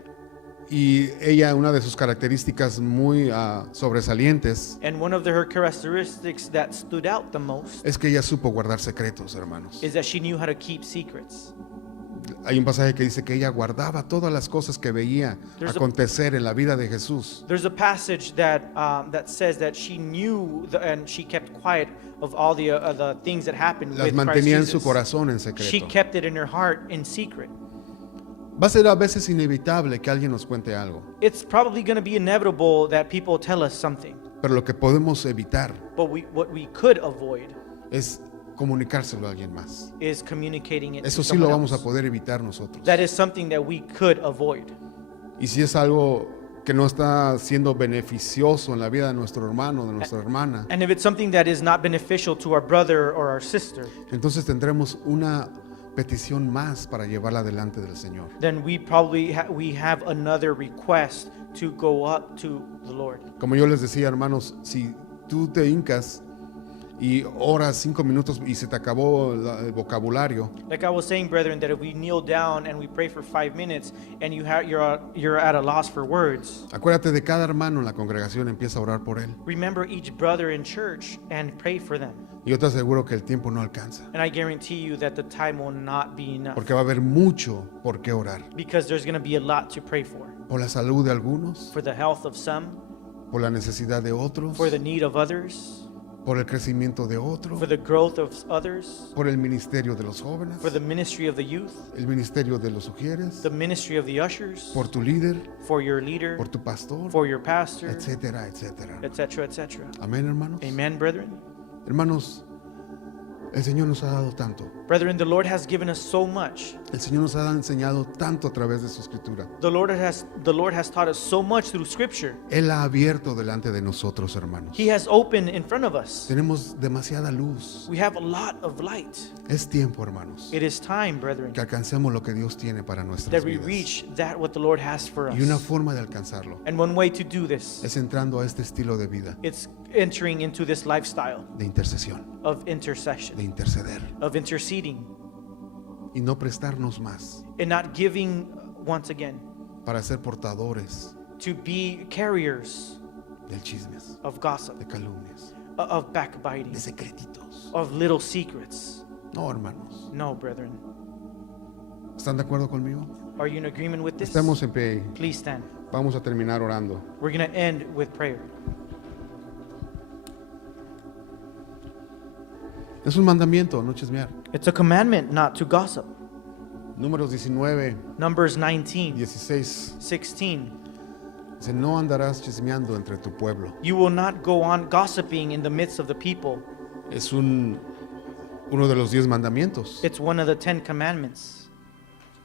Y ella, una de sus características muy sobresalientes, And one of her characteristics that stood out the most es que ella supo guardar secretos, hermanos. is that she knew how to keep secrets. Hay un pasaje que dice que ella guardaba todas las cosas que veía There's a- acontecer en la vida de Jesús. There's a passage that says that she knew and she kept quiet of all the things that happened Las with Christ mantenía en su Jesus. corazón en She secreto. kept it in her heart in secret. Va a ser a veces inevitable que alguien nos cuente algo, It's probably going to be inevitable that people tell us something, pero lo que podemos evitar but what we could avoid es comunicárselo a alguien más. is communicating it Eso to sí lo someone vamos a else. poder evitar nosotros. That is something that we could avoid. Y si es algo que no está siendo beneficioso en la vida de nuestro hermano, de nuestra hermana, And if it's something that is not beneficial to our brother or our sister, entonces tendremos una petición más para llevarla delante del Señor. then we probably we have another request to go up to the Lord. Como yo les decía, hermanos, si tú te hincas y oras 5 minutos y se te acabó el vocabulario, Like I was saying, brethren, that if we kneel down and we pray for 5 minutes and you're at a loss for words, acuérdate de cada hermano en la congregación, empieza a orar por él. remember each brother in church and pray for them. Y yo te aseguro que el tiempo no alcanza, And I guarantee you that the time will not be enough porque va a haber mucho por qué orar. because there's going to be a lot to pray for. Por la salud de algunos, For the health of some, por la necesidad de otros, for the need of others, por el crecimiento de otros, for the growth of others, por el ministerio de los jóvenes, for the ministry of the youth, el ministerio de los sugieres, the ministry of the ushers, por tu líder, for your leader, por tu pastor, for your pastor, etcétera, etcétera. etc., etc. Amén, hermanos. Amen, brethren. Hermanos, el Señor nos ha dado tanto. Brethren, the Lord has given us so much. El Señor nos ha enseñado tanto a través de su escritura. The Lord has taught us so much through Scripture. Él ha abierto delante de nosotros, hermanos. He has opened in front of us. Tenemos demasiada luz. We have a lot of light. Es tiempo, hermanos, It is time, brethren, que alcancemos lo que Dios tiene para nuestras that we vidas. reach that what the Lord has for Y una us. forma de alcanzarlo And one way to do this, es entrando a este estilo de vida. it's entering into this lifestyle de intercesión, of de intercession, interceder of interceding, y no prestarnos más and not giving once again para ser portadores to be carriers del chismes, of gossip, de calumnias, of backbiting, de secretitos. of little secrets. No, hermanos. No, brethren. ¿Están de acuerdo conmigo? Are you in agreement with this? Estemos en pie. Please stand. Vamos a terminar orando. We're going to end with prayer. Es un mandamiento, no chismear. It's a commandment not to gossip. Números 19, Numbers 19, 16. 16. Dice, no andarás chismeando entre tu pueblo. You will not go on gossiping in the midst of the people. Es uno de los 10 mandamientos. It's one of the 10 commandments.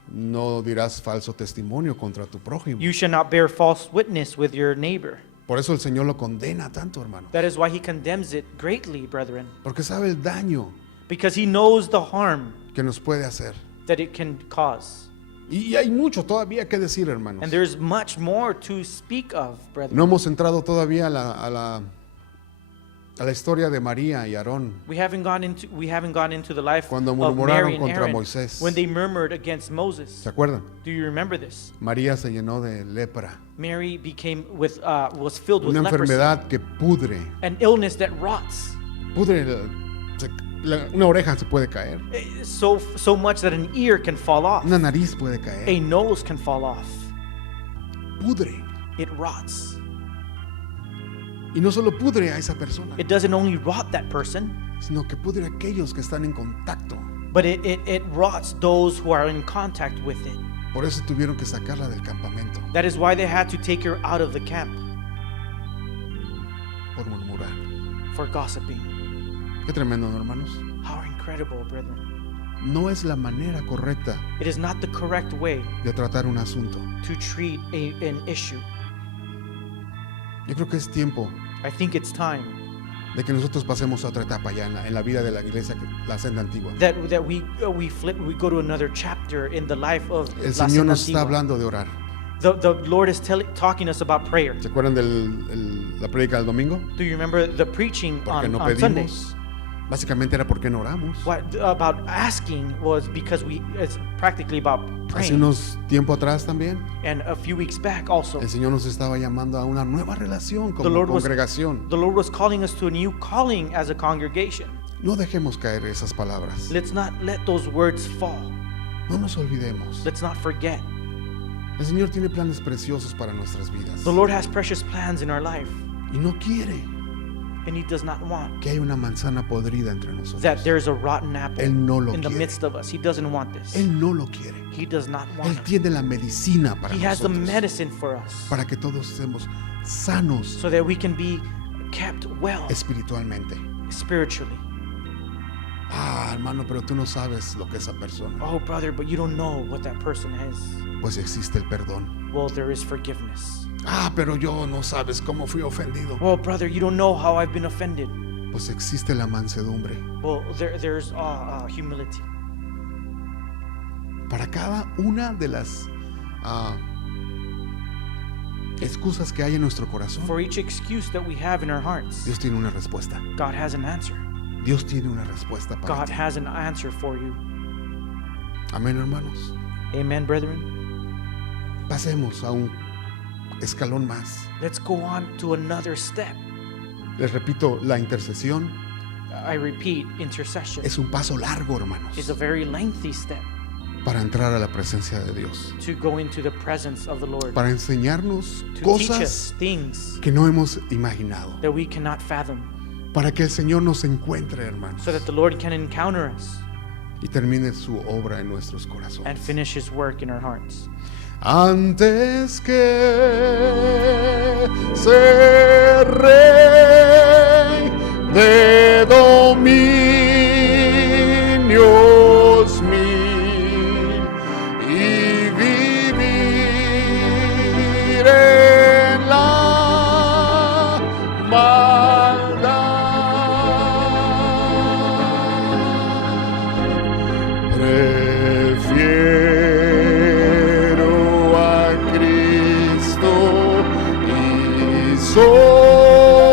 No dirás falso testimonio contra tu prójimo. You shall not bear false witness with your neighbor. Por eso el Señor lo condena tanto, hermano. That is why he condemns it greatly, brethren, Porque sabe el daño because he knows the harm que nos puede hacer. that it can cause. Y hay mucho todavía que decir, hermanos. And there's much more to speak of, brethren. No hemos entrado todavía a la historia de María y Aarón. We haven't gone into the life Cuando of murmuraron Mary and contra Aaron Moisés. when they murmured against ¿Se Moses. acuerdan? Do you remember this? María se llenó de lepra, Mary was filled with una leprosy, enfermedad que pudre. an illness that rots Una oreja se puede caer, so much that an ear can fall off, una nariz puede a caer, nose can fall off. pudre. It rots. Y no solo pudre a esa persona, It doesn't only rot that person, sino que pudre a aquellos que están en contacto. but it rots those who are in contact with it. Por eso tuvieron que sacarla del campamento, That is why they had to take her out of the camp por murmurar. for gossiping. Qué tremendo, ¿no, hermanos? How incredible, brethren. No es la manera correcta It is not the correct way de tratar un asunto. to treat an issue. Yo creo que es tiempo I think it's time de que nosotros pasemos a otra etapa ya en la vida de la iglesia, la senda antigua. that we go to another chapter in the life of El La Señor nos está Senda Antigua. hablando de orar. The Lord is talking us about prayer. ¿Se acuerdan de la prédica del domingo? Do you remember the preaching Porque no on Sundays? pedimos. Básicamente era porque no oramos. What about asking was because it's practically about Hace praying. unos tiempo atrás también, And a few weeks back also, el Señor nos estaba llamando a una nueva relación the como Lord was congregación. the Lord was calling us to a new calling as a congregation. No dejemos caer esas palabras. Let's not let those words fall. No nos olvidemos. Let's not forget. El Señor tiene planes preciosos para nuestras vidas. The Lord has precious plans in our life, Y no quiere and He does not want que haya una manzana podrida entre nosotros. that there's a rotten apple Él no lo in the quiere. midst of us. He doesn't want this. Él no lo quiere. He does not Él want it. tiene la medicina para He has the nosotros. medicine for us Para que todos estemos sanos so that we can be kept well espiritualmente. spiritually. Ah, hermano, pero tú no sabes lo que esa persona. Oh, brother, but you don't know what that person is. Pues existe el perdón. Well, there is forgiveness. Ah, pero yo no sabes cómo fui ofendido. Well, brother, you don't know how I've been offended. Pues existe la mansedumbre. Well, there's humility. Para cada una de las excusas que hay en nuestro corazón, For each excuse that we have in our hearts, Dios tiene una respuesta. God has an answer. Dios tiene una respuesta para God ti. has an answer for you. Amén, hermanos. Amen, brethren. Pasemos a un escalón más. Let's go on to another step. Les repito, la intercesión I repeat, intercession es un paso largo, hermanos, is a very lengthy step para entrar a la presencia de Dios, to go into the presence of the Lord, para enseñarnos to teach cosas us things que no hemos imaginado, that we cannot fathom, para que el Señor nos encuentre, hermanos, so that the Lord can encounter us y termine su obra en nuestros and corazones. finish His work in our hearts. Antes que ser rey de dominios mil y vivir en la maldad, prefiero a Cristo y solo a Él servir.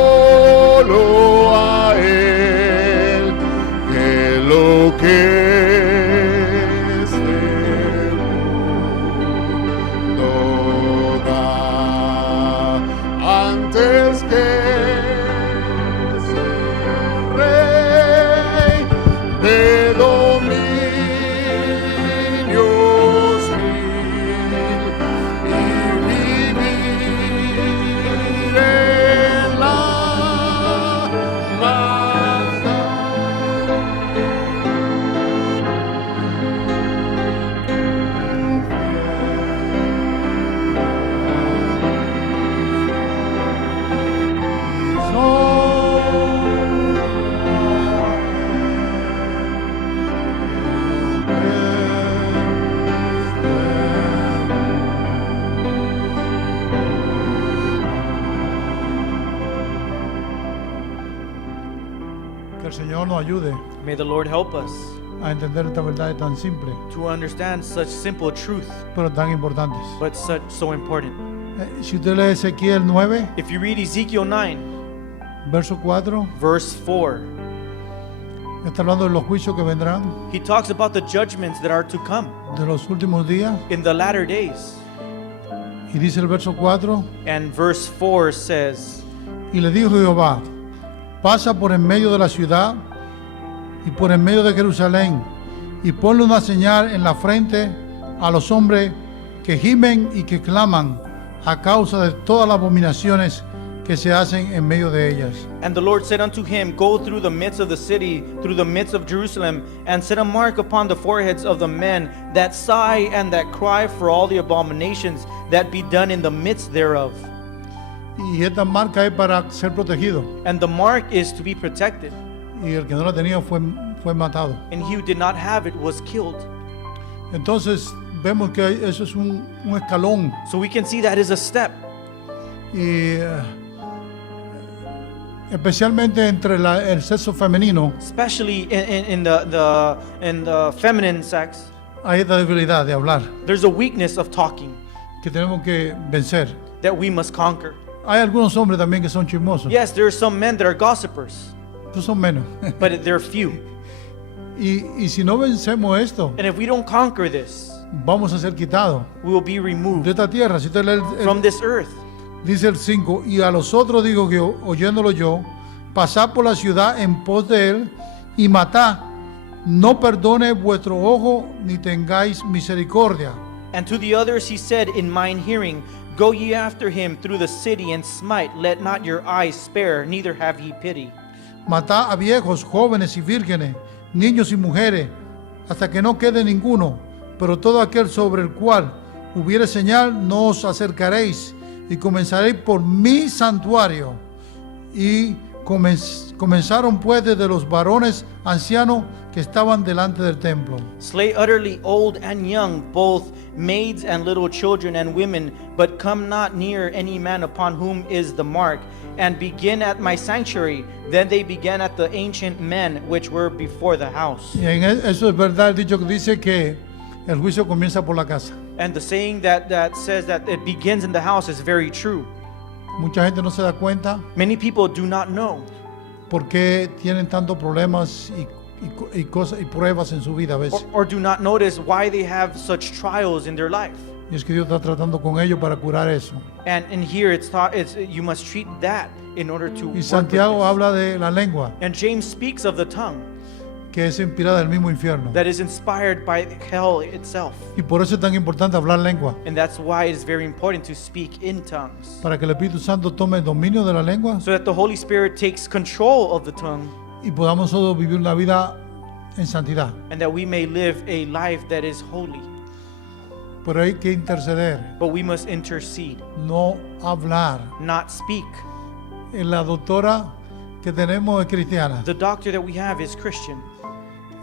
Señor nos ayude May the Lord help us a entender esta verdad tan simple, to understand such simple truth, pero tan importantes. but so important. Si usted lee Ezequiel 9, If you read Ezekiel 9, verso 4, verse 4, está hablando de los juicios que vendrán, he talks about the judgments that are to come de los últimos días. in the latter days. Y dice el verso 4, And verse 4 says, y le dijo Jehová, pasa por en medio de la ciudad y por en medio de Jerusalén, y ponle una señal en la frente a los hombres que gimen y que claman a causa de todas las abominaciones que se hacen en medio de ellas. And the Lord said unto him, Go through the midst of the city, through the midst of Jerusalem, and set a mark upon the foreheads of the men that sigh and that cry for all the abominations that be done in the midst thereof. Y esta marca es para ser protegido, And the mark is to be protected, y el que no la tenía fue matado. and he who did not have it was killed. Entonces vemos que eso es un escalón, So we can see that is a step, y especialmente entre el sexo femenino especially in the feminine sex. hay esta debilidad de hablar There's a weakness of talking que tenemos que vencer. that we must conquer. Hay algunos hombres también que son chismosos, Yes, there are some men that are gossipers, estos son menos. but they're few. Y si no vencemos esto, And if we don't conquer this, vamos a ser quitados we will be de removed esta tierra. Si usted lee from this earth. dice el 5, y a los otros digo que oyéndolo yo, pasad por la ciudad en pos de él y matad, no perdone vuestro ojo ni tengáis misericordia. And to the others he said in mine hearing, Go ye after him through the city and smite, let not your eyes spare, neither have ye pity. Matad a viejos, jóvenes y vírgenes, niños y mujeres, hasta que no quede ninguno, pero todo aquel sobre el cual hubiere señal no os acercaréis, y comenzaréis por mi santuario. Y comenzaron pues desde los varones ancianos que estaban delante del templo. Slay utterly old and young, both maids and little children and women, but come not near any man upon whom is the mark, and begin at my sanctuary. Then they began at the ancient men which were before the house. Y en eso es verdad el dicho que dice que el juicio comienza por la casa. And the saying that says that it begins in the house is very true. Mucha gente no se da cuenta Many people do not know por qué tienen tantos problemas y cosas y pruebas en su vida a veces. or do not notice why they have such trials in their life. Y es que Dios está tratando con ellos para curar eso. And in here it's taught you must treat that in order to Y work with Santiago this. habla de la lengua, And James speaks of the tongue que es inspirada del mismo infierno. that is inspired by hell itself. Y por eso es tan importante hablar lengua, And that's why it is very important to speak in tongues, para que el Espíritu Santo tome dominio de la lengua so that the Holy Spirit takes control of the tongue, y podamos todos vivir una vida en santidad. and that we may live a life that is holy. Pero hay que interceder, But we must intercede, no hablar. not speak. La doctora que tenemos es cristiana The doctor that we have is Christian,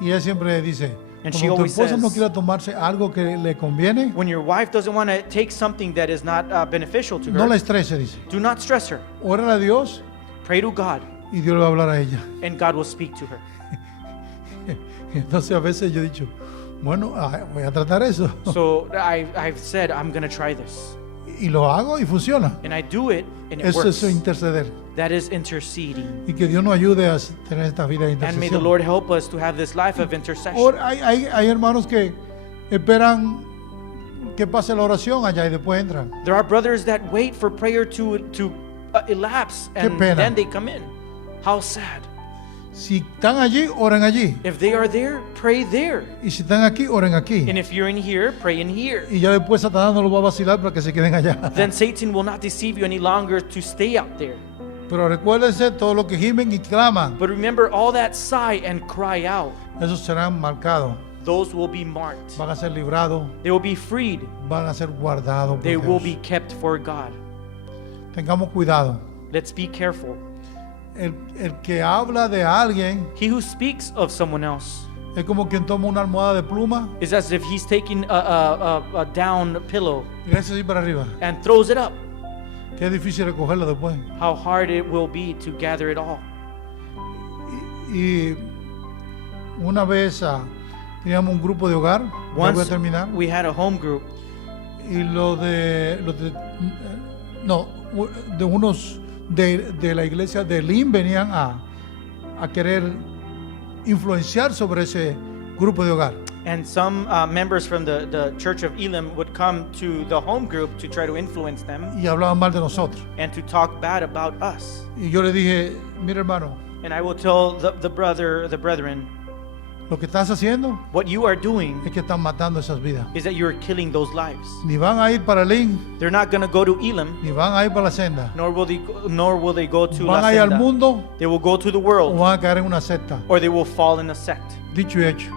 y ella siempre dice, And she cuando tu always esposa no says- quiera tomarse algo que le conviene, when your wife doesn't want to take something that is not beneficial to no la her, estrese, dice. do not stress her. Órale a Dios Pray to God, y Dios le va a hablar a ella. and God will speak to her. Entonces a veces yo he dicho, bueno, voy a tratar eso. So I've said, I'm going to try this. Y lo hago y funciona. And I do it, and it Eso works. es interceder. That is interceding. Y que Dios nos ayude a tener esta vida de And may the intercesión. Lord help us to have this life of intercession. Ahora, hay hermanos que esperan que pase la oración allá y después entran. There are brothers that wait for prayer to elapse, and pena. then they come in. How sad. Si están allí, oren allí. If they are there, pray there. Y si están aquí, oren aquí. And if you're in here, pray in here. Y ya después Satanás no los va a vacilar para que se queden allá. Then Satan will not deceive you any longer to stay out there. Pero recuérdense, todos los que gimen y claman, But remember, all that sigh and cry out, esos serán marcados. those will be marked. Van a ser librados, They will be freed. van a ser guardados por They will Dios. be kept for God. Tengamos cuidado. Let's be careful. El que habla de alguien He who speaks of someone else es como quien toma una almohada de pluma is as if he's taking a down pillow y le hace así para arriba. and throws it up. Que es difícil recogerlo después. How hard it will be to gather it all. Y una vez teníamos un grupo de hogar, ya voy a Once terminar, we had a home group, y de unos de la iglesia de Elim venían a querer influenciar sobre ese grupo de hogar. and some members from the church of Elim would come to the home group to try to influence them Y hablaban mal de nosotros. and to talk bad about us. Y yo le dije, mira hermano, And I will tell the brethren, lo que estás haciendo what you are doing es que están matando esas vidas. is that you are killing those lives. Ni van a ir para Elim, They're not going to go to Elim, ni van a ir para la senda. nor will they go to La Van a ir al Senda. mundo They will go to the o world, van a caer en una secta. or they will fall in a sect. Dicho y hecho,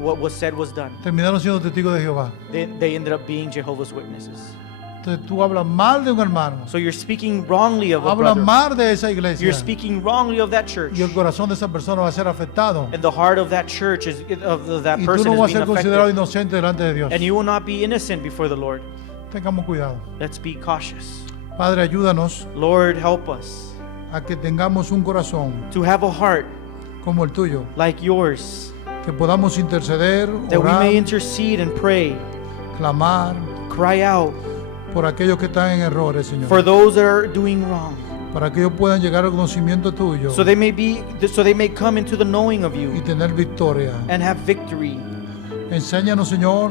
What was said was done. terminaron siendo testigos de Jehová. They ended up being Jehovah's Witnesses. Entonces tú hablas mal de un hermano, So you're speaking wrongly of a hablas brother. mal de esa iglesia, You're speaking wrongly of that church. y el corazón de esa persona va a ser afectado. And the heart of that church of that Y tú person no is vas a being ser considerado affected. inocente delante de Dios. And you will not be innocent before the Lord. Tengamos cuidado. Let's be cautious. Padre, ayúdanos Lord, help us a que tengamos un corazón to have a heart como el tuyo, like yours, que podamos interceder, that we orar, may intercede and pray, clamar cry out por aquellos que están en errores, Señor, for those that are doing wrong, para que ellos puedan llegar al conocimiento tuyo so they may come into the knowing of y you tener victoria. and have victory. Enséñanos, Señor,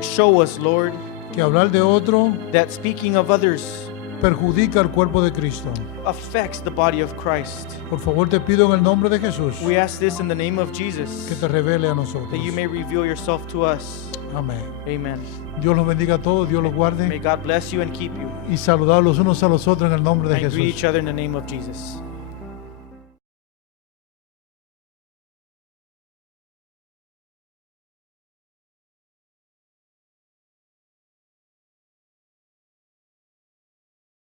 Show us, Lord, que hablar de otro that speaking of others perjudica al cuerpo de Cristo. affects the body of Christ. Por favor, te pido en el nombre de Jesús We ask this in the name of que Jesus, te revele a nosotros. that you may reveal yourself to us. Amén. Amen. Dios los bendiga a todos, Dios los May guarde God bless you and keep you, y saludar los unos a los otros en el nombre de and greet Jesús. each other in the name of Jesus.